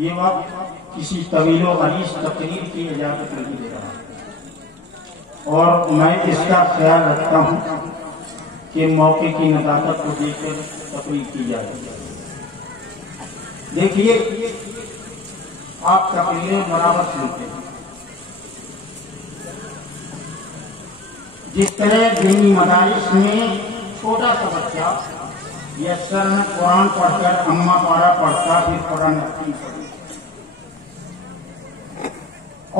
یہ وقت کسی طویل و عریض تقریر کی اجازت نہیں دے رہا اور میں اس کا خیال رکھتا ہوں کہ موقع کی نزاکت کو دیکھ کر تقریر کی جائے. دیکھیے آپ تقریریں برابر سنتے ہیں. جس طرح دینی مدارس میں چھوٹا سا بچہ یہ سر میں قرآن پڑھ کر اماں پارا پڑھتا پھر قرآن نقطی پڑھتا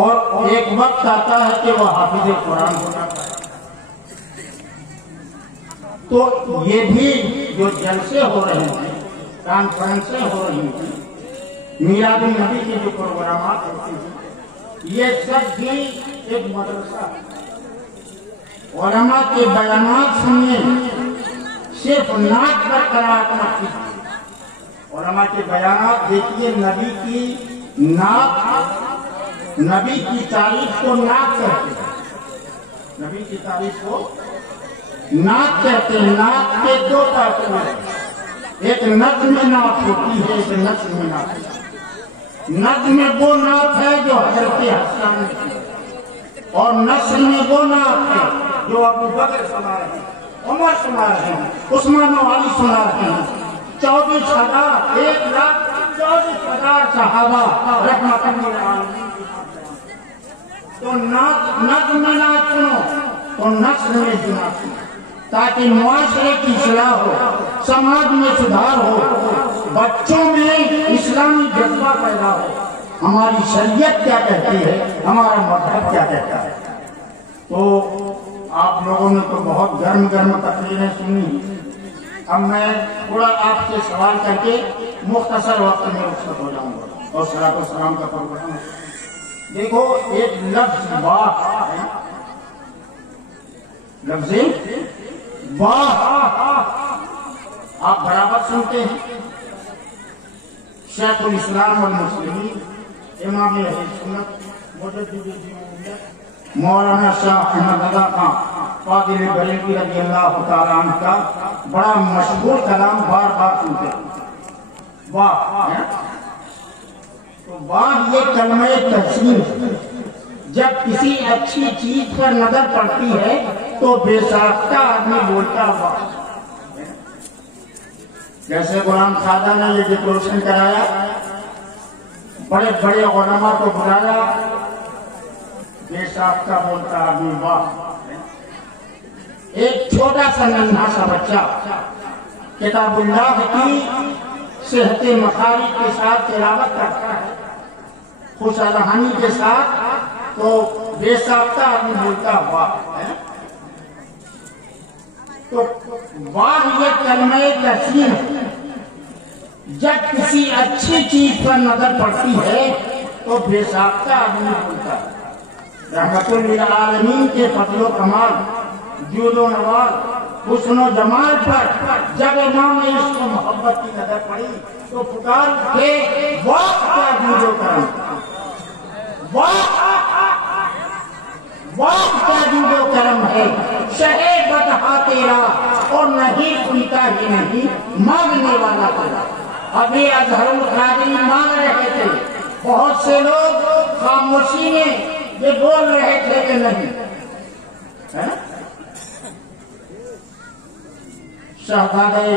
اور ایک وقت آتا ہے کہ وہ حافظ قرآن ہو جاتا ہے. تو یہ بھی جو جلسے ہو رہے ہیں کانفرنسیں ہو رہی ہیں میلاد النبی کے جو پروگرامات ہوتے ہیں یہ سب بھی ایک مدرسہ ہے. علماء کے بیانات سنیے صرف نعت پر قرائت نہ کیجیے. علماء کے بیانات دیکھیے نبی کی نعت نبی کی تعریف کو نعت کہتے ہیں. نبی کی تعریف کو نعت کہتے ہیں. نعت کے دو طرح ہیں. ایک نظم نعت ہوتی ہے ایک نظم نعت. نظم وہ نعت ہے جو حضرت حسن نے کی اور نثر میں وہ نعت ہے جو ابو بکر سنا رہے ہیں عمر سنا رہے ہیں عثمان و علی سنا رہے ہیں. 24,000 1,24,000 صحابہ رحمت للعالمین. تو نظم میں نعت سنو تو نثر میں سنا سنو تاکہ معاشرے کی اصلاح ہو سماج میں سدھار ہو بچوں میں اسلامی جذبہ پیدا ہو. ہماری شریعت کیا کہتی ہے ہمارا مذہب کیا کہتا ہے. تو آپ لوگوں نے تو بہت گرم تقریریں سنی. اب میں تھوڑا آپ سے سوال کر کے مختصر وقت میں رخصت ہو جاؤں گا اور صلاۃ و سلام کا پروگرام. دیکھو ایک لفظ باہ ہے. لفظ باہ آپ برابر سنتے ہیں. شیخ الاسلام والمسلمین امام اہل سنت مجدد الدین مولانا شاہ احمد رضا قادری بریلوی رضی اللہ تعالیٰ عنہ کا بڑا مشہور کلام بار بار سنتے ہیں. واہ تو واہ یہ کلمہ تحسین ہے. جب کسی اچھی چیز پر نظر پڑتی ہے تو بے ساختہ آدمی بولتا واہ. جیسے غلام خواجہ نے یہ ڈیکوریشن کرایا بڑے بڑے علماء کو بلایا بے ساختہ بولتا آدمی واہ. ایک چھوٹا سا ننھا سا بچہ کتاب اللہ کی صحت مخارج کے ساتھ تلاوت کرتا ہے خوش الحانی کے ساتھ تو بے ساختہ آدمی بولتا واہ. تو واہ یہ کلمہ تحسین ہے. جب کسی اچھی چیز پر نظر پڑتی ہے تو بے ساختہ آدمی بولتا ہے. رحمت للعالمین کے فضل و کمال جود و نوال حسن و جمال پر جب امام عشق و محبت کی نظر پڑی تو پکار کے واہ کیا جود و کرم واہ کیا جود و کرم ہے. شہے بدہا تیرا اور نہیں سنتا ہی نہیں مانگنے والا تیرا. ابھی اظہر القادری مانگ رہے تھے بہت سے لوگ خاموشی میں یہ بول رہے تھے کہ نہیں. شہزادے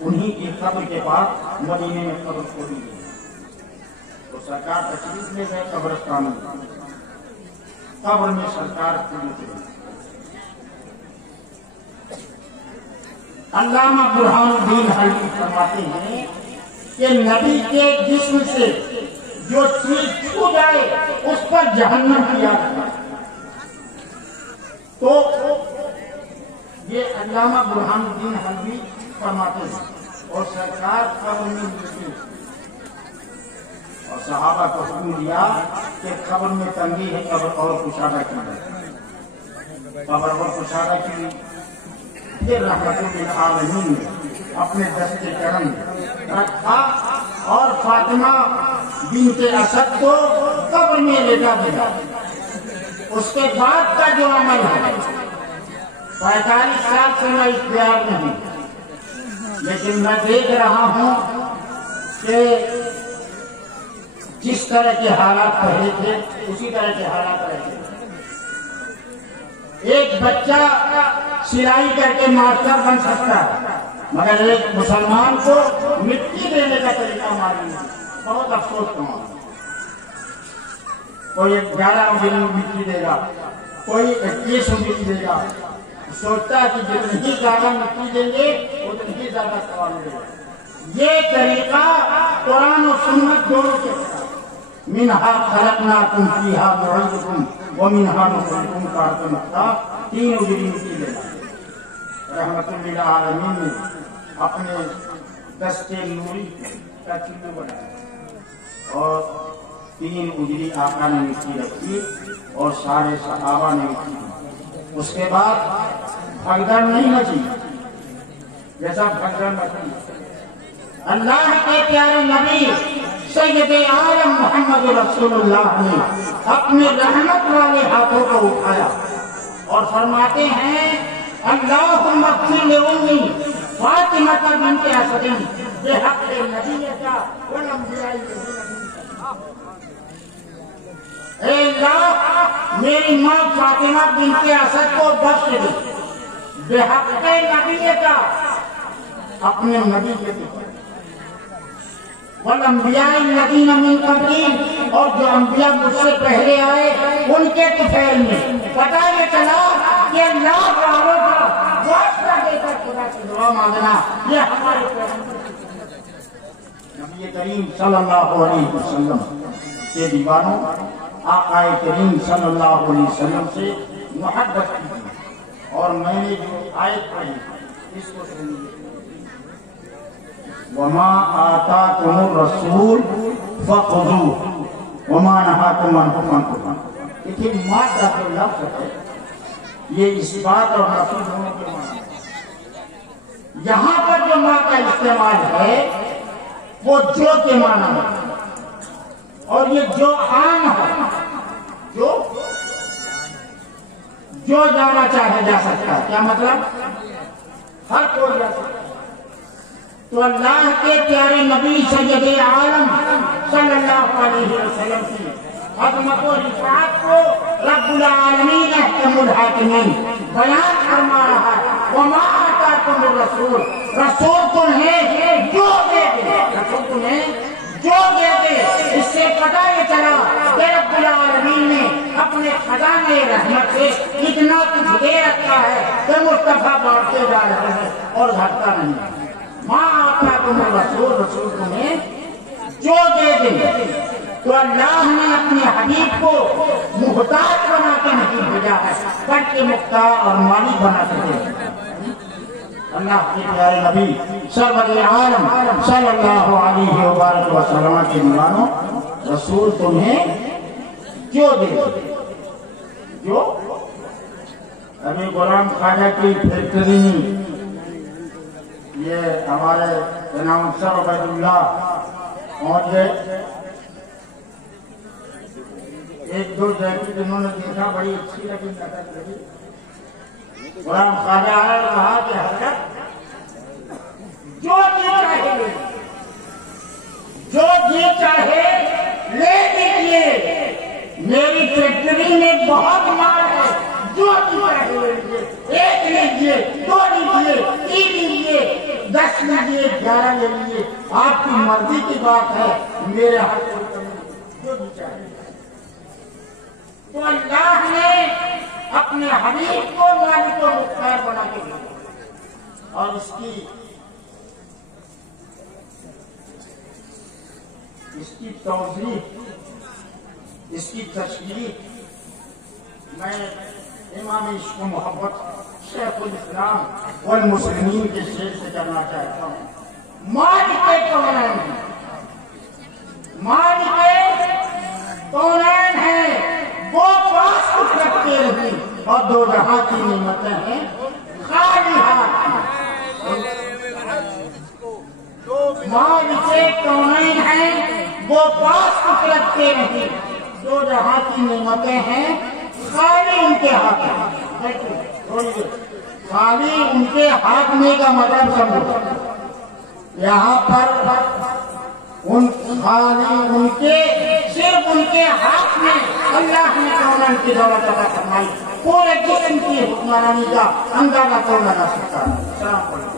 انہی کی قبر کے پاس مدینے میں قبر کھودی گئی. تو سرکار تشریف لے گئے قبرستان میں، قبر میں سرکار کھودی گئی. علامہ برہان الدین حلبی فرماتے ہیں کہ نبی کے جسم سے جو چیز چھو جائے اس پر جہنم کی یاد ہے. تو یہ علامہ برہان الدین حلبی فرماتے ہیں. اور سرکار قبر میں لیٹے اور صحابہ کو حکم دیا کہ قبر میں تنگی ہے، قبر اور کشادہ کی جائے. قبر اور کشادہ کی. پھر رحمت للعالمین نے اپنے دست کرم رکھا اور فاطمہ بنت اسد کو قبر میں لیٹا دیا. اس کے بعد کا جو عمل ہے 45 سال سے میں اختیار نہیں، لیکن میں دیکھ رہا ہوں کہ جس طرح کے حالات پہلے تھے اسی طرح کے حالات رہتے. ایک بچہ سلائی کر کے ماسٹر بن سکتا ہے، مگر ایک مسلمان کو مٹی دینے کا طریقہ معلوم ہے. بہت افسوس کہاں. کوئی 11 انگلی مٹی دے گا، کوئی 21 مٹی دے گا. سوچتا ہے کہ جتنی زیادہ مٹی دیں گے اتنی زیادہ ثواب ملے گا. یہ طریقہ قرآن و سنت دونوں کے ساتھ. منہا خلقناکم فیہا نعیدکم ومنہا نخرجکم تارۃ اخری. 3 اجری مٹی لینا. رحمت للعالمین نے اپنے دست نوری کا چلو بنایا اور 3 اجری آقا نے مٹی رکھی اور سارے صحابہ نے مٹی دی. اس کے بعد بھگدڑ نہیں مچی جیسا بھگدڑ مچی. اللہ کے پیارے نبی سید عالم محمد رسول اللہ نے اپنے رحمت والے ہاتھوں کو اٹھایا اور فرماتے ہیں اللہم اغفر لأمی فاطمہ بنت اسد بحق نبیک والانبیاء. اے اللہ میری ماں فاطمہ بنت اسد کو بخش دے بحق نبیک، اپنے نبی کے طور والانبیاء الذین من قبلی، اور جو انبیاء مجھ سے پہلے آئے ان کے طفیل میں. پتہ یہ چلا کہ اللہ والوں کا واسطہ دے کر خدا سے دعا مانگنا یہ ہمارے نبی کریم صلی اللہ علیہ وسلم کے دیوانوں آقا کریم صلی اللہ علیہ وسلم سے محبت کی. اور میں نے جو آیت پڑھی اس کو سنیے. وما آتاکم الرسول فخذوہ وما نہاکم عنہ فانتہوا. دیکھیے مادہ جو لفظ ہے یہ اس بات اور نفی ہونے کے معنی. یہاں پر جو ماں کا استعمال ہے وہ جو کے معنی ہے اور یہ جو عام ہے. جو جانا چاہے جا سکتا ہے. کیا مطلب؟ ہر کوئی جا سکتا ہے. تو اللہ کے پیارے نبی سید عالم صلی اللہ علیہ وسلم کی عظمت و رفعت کو رب العالمین احکم الحاکمین بیان فرما رہا ہے. وما آتاکم الرسول، رسول تمہیں جو دے دے، رسول تمہیں جو دے دے. اس سے پتہ یہ چلا کہ رب العالمین نے اپنے خزانے رحمت سے اتنا کچھ دے رکھا ہے کہ مصطفیٰ بانٹتے جا رہے ہیں اور گھٹتا نہیں. ماں آتاکم الرسول، رسول تمہیں جو دے دے. تو اللہ نے اپنے حبیب کو محتاج بنا کے نہیں بھیجا ہے بلکہ مختار اور مالک بنا کے دے. اللہ کے پیارے نبی سرور عالم صلی اللہ علیہ وآلہ وسلم کے دیوانوں رسول تمہیں جو دے دے. جو ابھی غلام خواجہ کی فیکٹری یہ ہمارے اناؤنسر عبید اللہ پہنچ گئے. ایک دو جیکٹ انہوں نے دیکھا بڑی اچھی لگی نظر لگی. غلام خواجہ آیا کہا کہ حضرت جو جی چاہے لے، جو جی چاہے لے لیجیے، میری فیکٹری میں بہت مال ہے، جو اپنی چاہے لے لیجیے، 1 لیجیے، 2 لیجیے، 3 لیجیے، 10 لیجیے، 11 لے لیجیے، آپ کی مرضی کی بات ہے، میرے ہاتھ کوئی کمی نہیں، جو بھی چاہے۔ تو اللہ نے اپنے حبیب کو مالک و مختار بنا کے دیا، اور اس کی توضیح، اس کی تشریح میں امام عشق و محبت شیخ الاسلام والمسلمین کے شعر سے کرنا چاہتا ہوں۔ مالک کونین، مالک کونین ہے، وہ پاس کچھ رکھتے رہی، اور 2 جہاں کی نعمتیں ہیں خالی ہاتھ کی۔ مالک کونین ہے، وہ پاس کچھ رکھتے رہی، 2 جہاں کی نعمتیں ہیں خالی ان کے ہاتھ میں۔ خالی ان کے ہاتھ میں کا مطلب سمجھو، یہاں پر خالی ان کے، صرف ان کے ہاتھ میں اللہ نے کونین کی دولت عطا فرمائی، پورے جسم کی حکمرانی کا اندازہ کون لگا سکتا ہے۔ السلام علیکم۔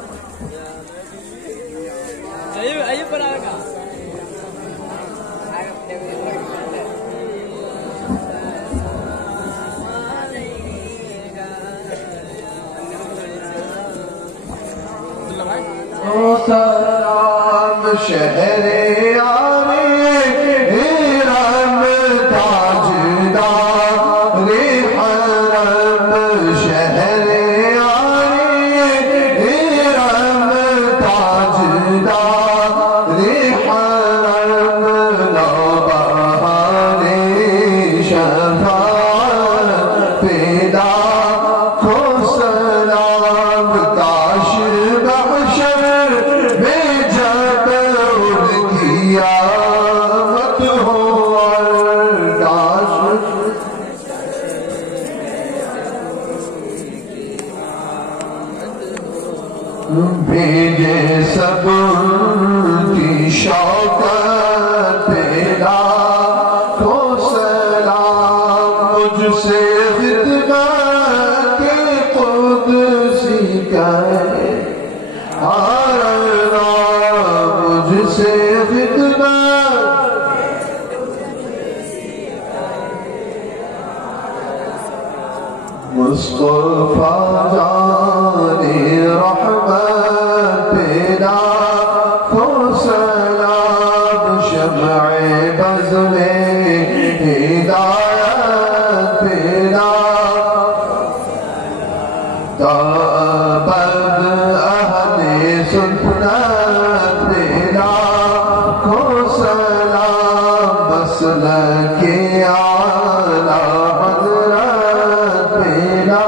سلام شہر بھیجے سب کی شوقت پیدا کو سلام، مجھ سے خدمت قدسی کرے آرنا، مجھ سے خدمت مصطفیٰ جان رحمت پیدا کو سلام، شمع بز میں ہدایت پیدا تابد اہل سنت پیدا کو سلام، مسلک اعلی حضرت پیدا۔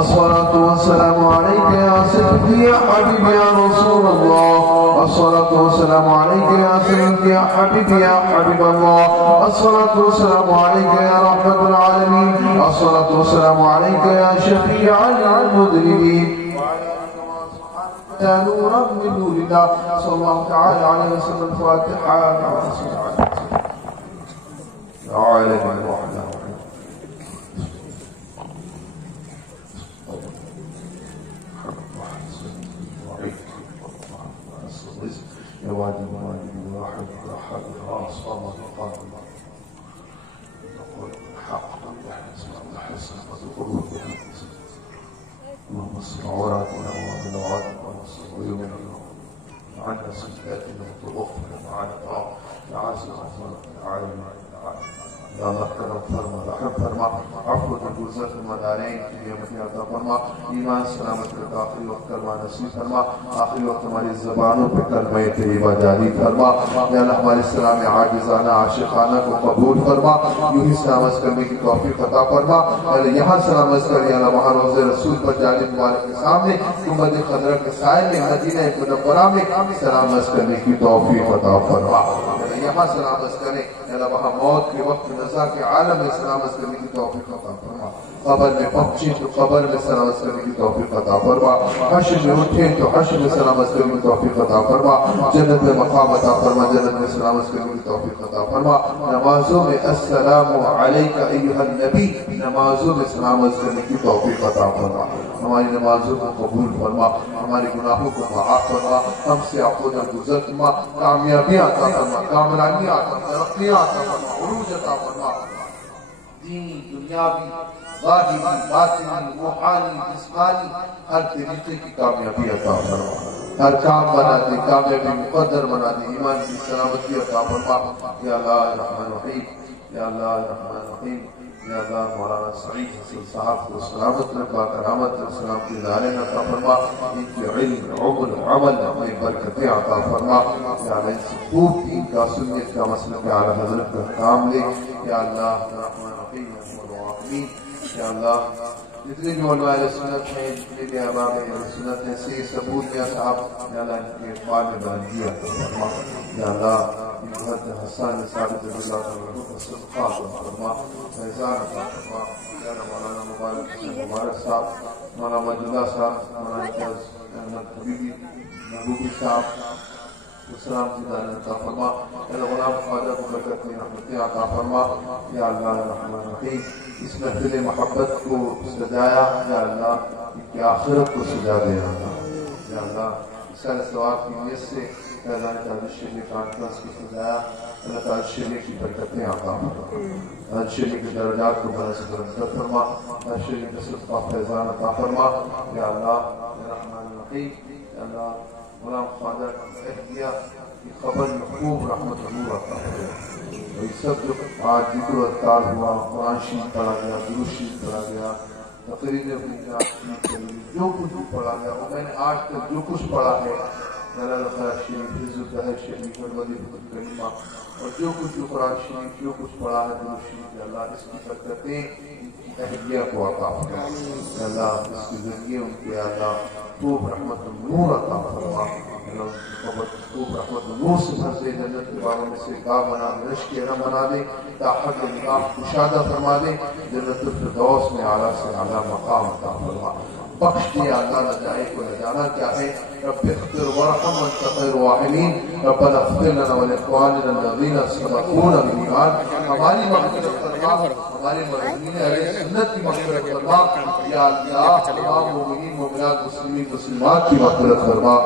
الصلاة والسلام عليك يا سيدي يا حبيبي يا رسول الله، الصلاة والسلام عليك يا سيدي يا حبيبي يا حبيب الله، الصلاة والسلام عليك يا رحمة العالمين، الصلاة والسلام عليك يا شفيع المذنبين، يا نورا من نور الله، صلى الله تعالى عليه وسلم. الفاتحة مع رسول الله يا عالم الوحدة يا واجب الواحد الأحد الصمد القادر نقول الحق نحسن وذكره اللهم استر عوراتنا ومن عوراتنا ونصر عيوبنا وعنا سيئاتنا وتوفنا مع الأبرار يا عزيز العالمين یا اللہ کرم فرما رحم فرما عفو درگزر مدارین کی نعمتیں عطا فرما، ایمان سلامت کا آخری وقت کلمہ نصیب فرما، آخری وقت ہماری زبانوں پہ کلمہ طیبہ جاری فرما، یا اللہ ہمارے اسلام عاجزانہ عاشقانہ کو قبول فرما، یوں ہی سلامت کرنے کی توفیق عطا فرما، یا اللہ یہاں سلامت کر، یا اللہ وہاں روض رسول پر جاری مبارک کے سامنے گنبد خضرا کے سائے میں مدینہ منورہ میں سلامت کرنے کی توفیق عطا فرما، یا اللہ یہاں سلامت کریں، یا اللہ وہاں موت کے وقت فضا کے عالم میں سلامت کرنے کی توفیق عطا فرما، قبر میں پہنچے تو قبر میں سلامت کرنے کی توفیق عطا فرما، حشر میں اٹھے تو حشر میں سلامت کرنے کی توفیق عطا فرما، جنت میں مقام عطا فرما، جنت میں سلامت کرنے کی توفیق عطا فرما، نمازوں میں السلام علیک ایھا النبی، نمازوں میں سلامت کرنے کی توفیق عطا فرما، ہماری نمازوں کو قبول فرما، ہمارے گناہوں کو معاف فرما، ہم سے عفو درگزر فرما، کامیابیاں عطا فرما، کامرانیاں عطا فرما، ترقیاں عطا فرما، عروج عطا فرما، دینی دنیاوی ظاہری باطنی روحانی جسمانی ہر طریقے کی کامیابی عطا فرما، ہر کام بنا دے، کامیابی مقدر بنا دے، ایمان کی سلامتی عطا فرما، یا اللہ الرحمن الرحیم، یا اللہ الرحمن الرحیم، یا اللہ مولانا سعید حسن صاحب کو سلامت رکھا، کرامت سلام کی دارین عطا فرما، ان کے علم عمل میں برکتیں عطا فرما، یا اللہ ان سے خوب دین کا سنت کا مسلک اعلی حضرت کا کام لے، یا اللہ الرحمن الرحیم، یا اللہ جتنے بھی علماء سنت ہیں، جتنے بھی احباب سنت ہیں، سید ثبوت یا صاحب، یا اللہ ان کے اقبال میں بلندی عطا فرما، یا اللہ حضرت حسان ثابت رضی اللہ عنہ کو صدقہ عطا فرما، فیضان عطا فرما، یا اللہ مولانا مبارک صاحب، مولانا مجد اللہ صاحب، مولانا احمد حبیبی محبوبی صاحب السلام کی دارین عطا فرما، یا اللہ غلام خواجہ کو برکت میں رحمتیں عطا فرما، یا اللہ الرحمن الرحیم، اس محفل محبت کو سجایا، یا اللہ ان کی آخرت کو سجا دے رہا، یا اللہ اس ثواب کی نیت سے فیضان تاجشریہ کانفرنس کو سجایا، اللہ تاجشریہ کی برکتیں عطا فرما، تاجشریہ کے درجات کو بلند سے بلند فرما، تاجشریہ کے صدقہ فیضان عطا فرما، یا اللہ الرحمن الرحیم، یا اللہ غلام خواجہ کا اہلیہ کی خبر میں خوب رحمت نور عطا فرما، اور یہ سب جو آج ذکر و اذکار ہوا، قرآن شریف پڑھا گیا، درود شریف پڑھا گیا، تقریریں ہوئی، جو کچھ بھی پڑھا گیا، اور میں نے آج تک جو کچھ پڑھا ہے جلال الخیر شریف، حفظ الطاہر شریف اور وظیفۃ الکریمہ، اور جو کچھ جو قرآن شریف جو کچھ پڑھا ہے درود شریف، اللہ اس کی برکتیں اہلیہ کو عطا فرما، اللہ اس کے ذریعے ان کے اللہ خوب رحمت نور عطا فرما، خوب رحمت نور سے بھر دے، جنت کے باغوں میں سے گاہ بنا دے، رشک ارم بنا دے، تاحت نکاح کشادہ فرما دے، جنت الفردوس میں اعلیٰ سے اعلیٰ مقام عطا فرما، بخش دیا اللہ لجائے کو لجانا کیا ہے، رب اغفر ورحم وانت خیر الراحمین، ربنا اغفر لنا ولاخواننا الذین سبقونا بالایمان، ہماری مغفرت فرما، ہمارے مرحومین اہل سنت کی مغفرت فرما، یا اللہ تمام مومنین مومنات مسلمین مسلمات کی مغفرت فرما،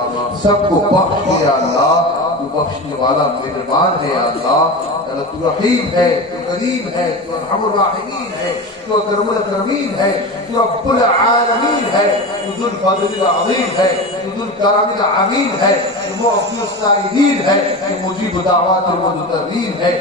سب کو بخش دیا اللہ، تو بخشنے والا مہربان ہے یا اللہ، تو رحیم ہے، تو کریم ہے، تو ارحم الراحمین ہے، تو اکرم الاکرمین ہے، تو رب العالمین ہے، تو ذو الفضل العظیم ہے، تو ذو الکرم العمیم ہے، تو معطی السائلین ہے، تو مجیب دعوات المضطرین ہے،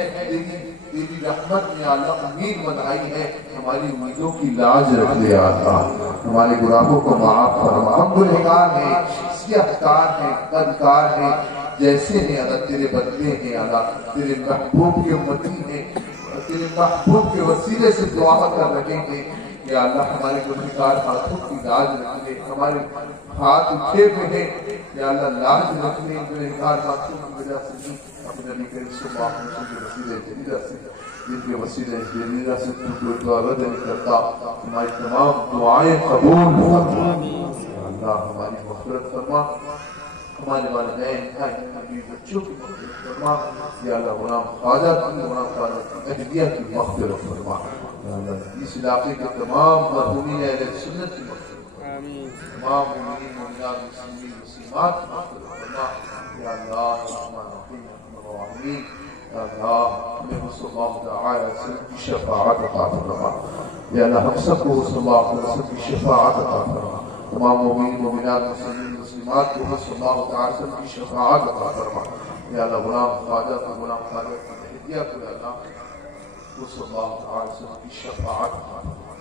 تیری رحمت میں اللہ امید بنائی ہے، ہماری امیدوں کی لاج رکھ دے اللہ، ہمارے گناہوں کو معاف فرما، ہم گنہگار ہیں، سیاہکار ہیں، بدکار ہیں، جیسے ہیں اللہ تیرے بندے ہیں اللہ، تیرے محبوب کے امتی ہیں، تیرے محبوب کے وسیلے سے دعا کر رہے ہیں، یا اللہ ہمارے گنہگار ہاتھوں کی لاج رکھ لے، ہمارے ہاتھ اٹھے ہوئے ہیں، یا اللہ لاج رکھ لے، گنہگار ہاتھوں کی وجہ سے نہیں، اپنے نبی کریم صلی اللہ علیہ وسلم کے وسیلے جلیلہ سے، جن کے وسیلے جلیلہ سے تو کوئی دعا رد نہیں کرتا، ہماری تمام دعائیں قبول فرما، یا اللہ ہماری مغفرت فرما، ہمارے والدین بھائی بچوں کی مغفرت فرما، یا اللہ غلام خواجہ کی اہلیہ کی مغفرت فرما، یا اللہ اس علاقے کے تمام مرحومین اہل سنت کی مغفرت فرما، تمام مومنین مومنات مسلمین مسلمات کی مغفرت فرما، یا اللہ الرحمن الرحیم الرحیم، یا اللہ ہمیں صلی اللہ علیہ وسلم کی شفاعت عطا فرما، یا اللہ ہم سب کو صلی اللہ علیہ وسلم کی شفاعت عطا فرما، تمام مومنین مومنات مسلمین مسلمات کو صلی اللہ علیہ وسلم کی شفاعت عطا فرما، یا اللہ غلام خواجہ کی اہلیہ کو یا اللہ صلی اللہ علیہ وسلم کی شفاعت عطا فرما،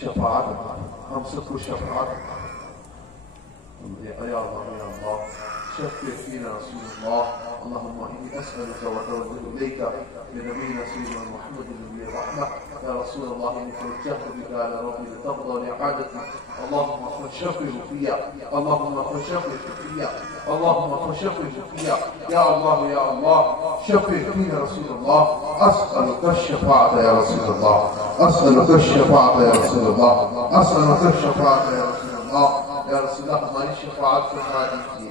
شفاعت عطا فرما، ہم سب کو شفاعت عطا فرما، یا اللہ شفع فینا رسول اللہ اللهم إني أسألك وأتوجه إليك بنبينا سيدنا محمد النبي الرحمة يا رسول الله إني توجهت بك على ربي لترضى لحاجتي اللهم فشفه فيا اللهم فشفه فيا اللهم فشفه فيا يا الله يا الله شفه فينا رسول الله أسألك الشفاعة يا رسول الله أسألك الشفاعة يا رسول الله أسألك الشفاعة يا رسول الله یا رسول اللہ ہماری شفاعت فرما دیجیے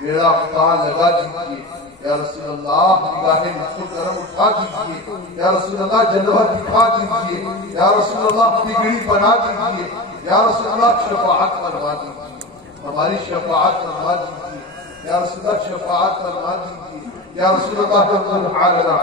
بیڑا پار لگا دیجیے یا رسول اللہ نگاہ لطف و کرم اٹھا دیجیے یا رسول اللہ جلوہ دکھا دیجیے یا رسول اللہ بگڑی بنا دیجیے یا رسول اللہ شفاعت فرما دیجیے ہماری شفاعت فرما دیجیے یا رسول اللہ شفاعت فرما دیجیے یا رسول اللہ تقبل حالنا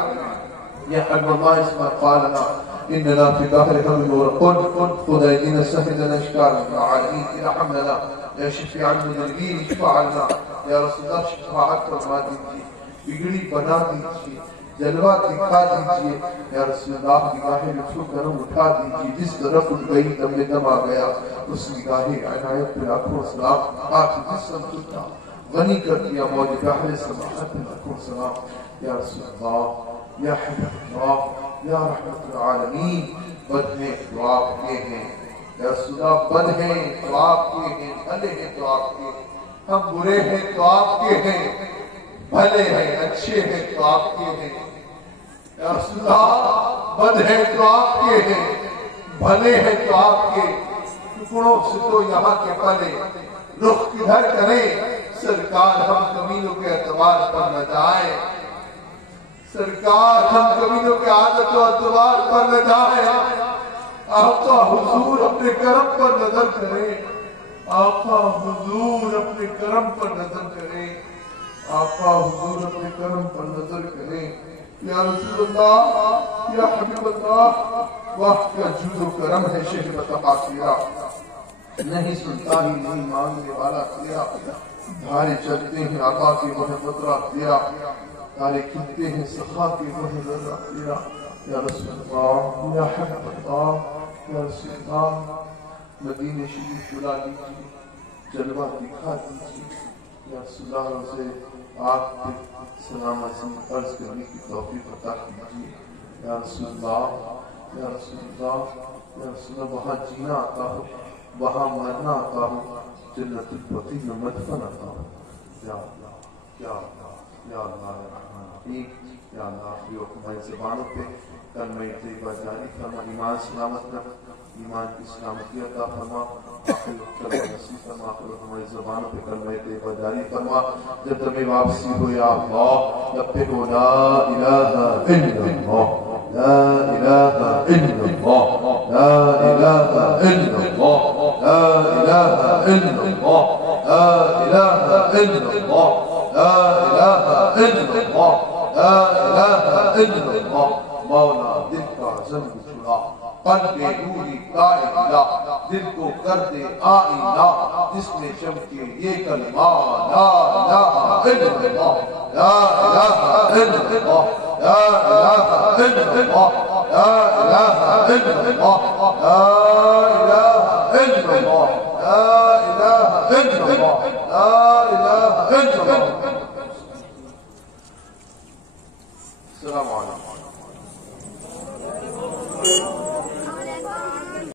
یا حب اللہ اسمع قالنا إننا في بحر هم ورقون خذ أيدينا سهلنا أشكالنا العالمين ارحمنا يا شفيع المذنبين اشفع عنا يا رسول الله شفاعت فرما دیجیے بگڑی بنا دیجیے جلوہ دکھا دیجیے یا رسول اللہ نگاہ لطف و کرم اٹھا دیجیے جس طرف اٹھ گئی دم میں دم آ گیا اس نگاہ عنایت پہ لاکھوں سلام آج جسم اٹھا غنی کر دیا موج بحر سماحت پہ لاکھوں سلام یا رسول اللہ یا حبیب اللہ یا رحمت العالمین بد ہیں تو آپ کے ہیں یا رسول اللہ بد ہیں تو آپ کے ہیں بھلے ہیں تو آپ کے ہیں ہم برے ہیں تو آپ کے ہیں بھلے ہیں اچھے ہیں تو آپ کے ہیں یا رسول اللہ بد ہیں تو آپ کے ہیں بھلے ہیں تو آپ کے ٹکڑوں سے تو یہاں کے پلے رخ کدھر کریں سرکار ہم کمینوں کے اعتبار پر نہ جائیں سرکار ہم کمینوں کے عادت و اعتبار پر نہ جائیں آقا حضور اپنے کرم پر نظر کریں آقا حضور اپنے کرم پر نظر کریں آقا حضور اپنے کرم پر نظر کریں یا رسول اللہ یا حبیب اللہ وقت کا جود و کرم ہے شہر بتقا تیرا نہیں سنتا ہی نہیں مانگنے والا تیرا دھارے چلتے ہیں آقا کی محبت رات تیرا تارے کھلتے ہیں سخا کی محبت رات تیرا یا رسول اللہ یا حبیب اللہ یا رسول اللہ مدینہ شریف بلا دیجیے جلوہ دکھا دیجیے یا رسول اللہ روزے آپ کے سلام عظیم عرض کرنے کی توفیق عطا کیجیے یا رسول اللہ یا رسول اللہ یا رسول اللہ وہاں جینا آتا ہو وہاں مرنا آتا ہو جنت البقیع میں مدفن آتا ہو یا اللہ یا اللہ یا اللہ یا رحمان رحیم یا اللہ فیو ہماری زبانوں پہ کلمہ طیبہ جاری فرما ایمان سلامت کر ایمان کی سلامتی عطا فرما آخر کلمہ نصیب فرما آخر ہماری زبانوں پہ کلمہ طیبہ جاری فرما جب تمہیں واپسی ہو یا اللہ جب پہ ہو لا الہ الا اللہ لا الہ الا اللہ لا الہ الا اللہ لا الہ الا اللہ لا الہ الا اللہ لا الہ الا اللہ لا الہ الا اللہ مولا دل کا زنگ چھڑا قلب روحی قائلہ دل کو کر دے آئینہ جس میں چمکے یہ کلمہ لا الہ الا اللہ لا الہ الا اللہ لا الہ الا اللہ لا الہ الا اللہ لا الہ الا اللہ لا الہ الا اللہ لا الہ الا اللہ السلام علیکم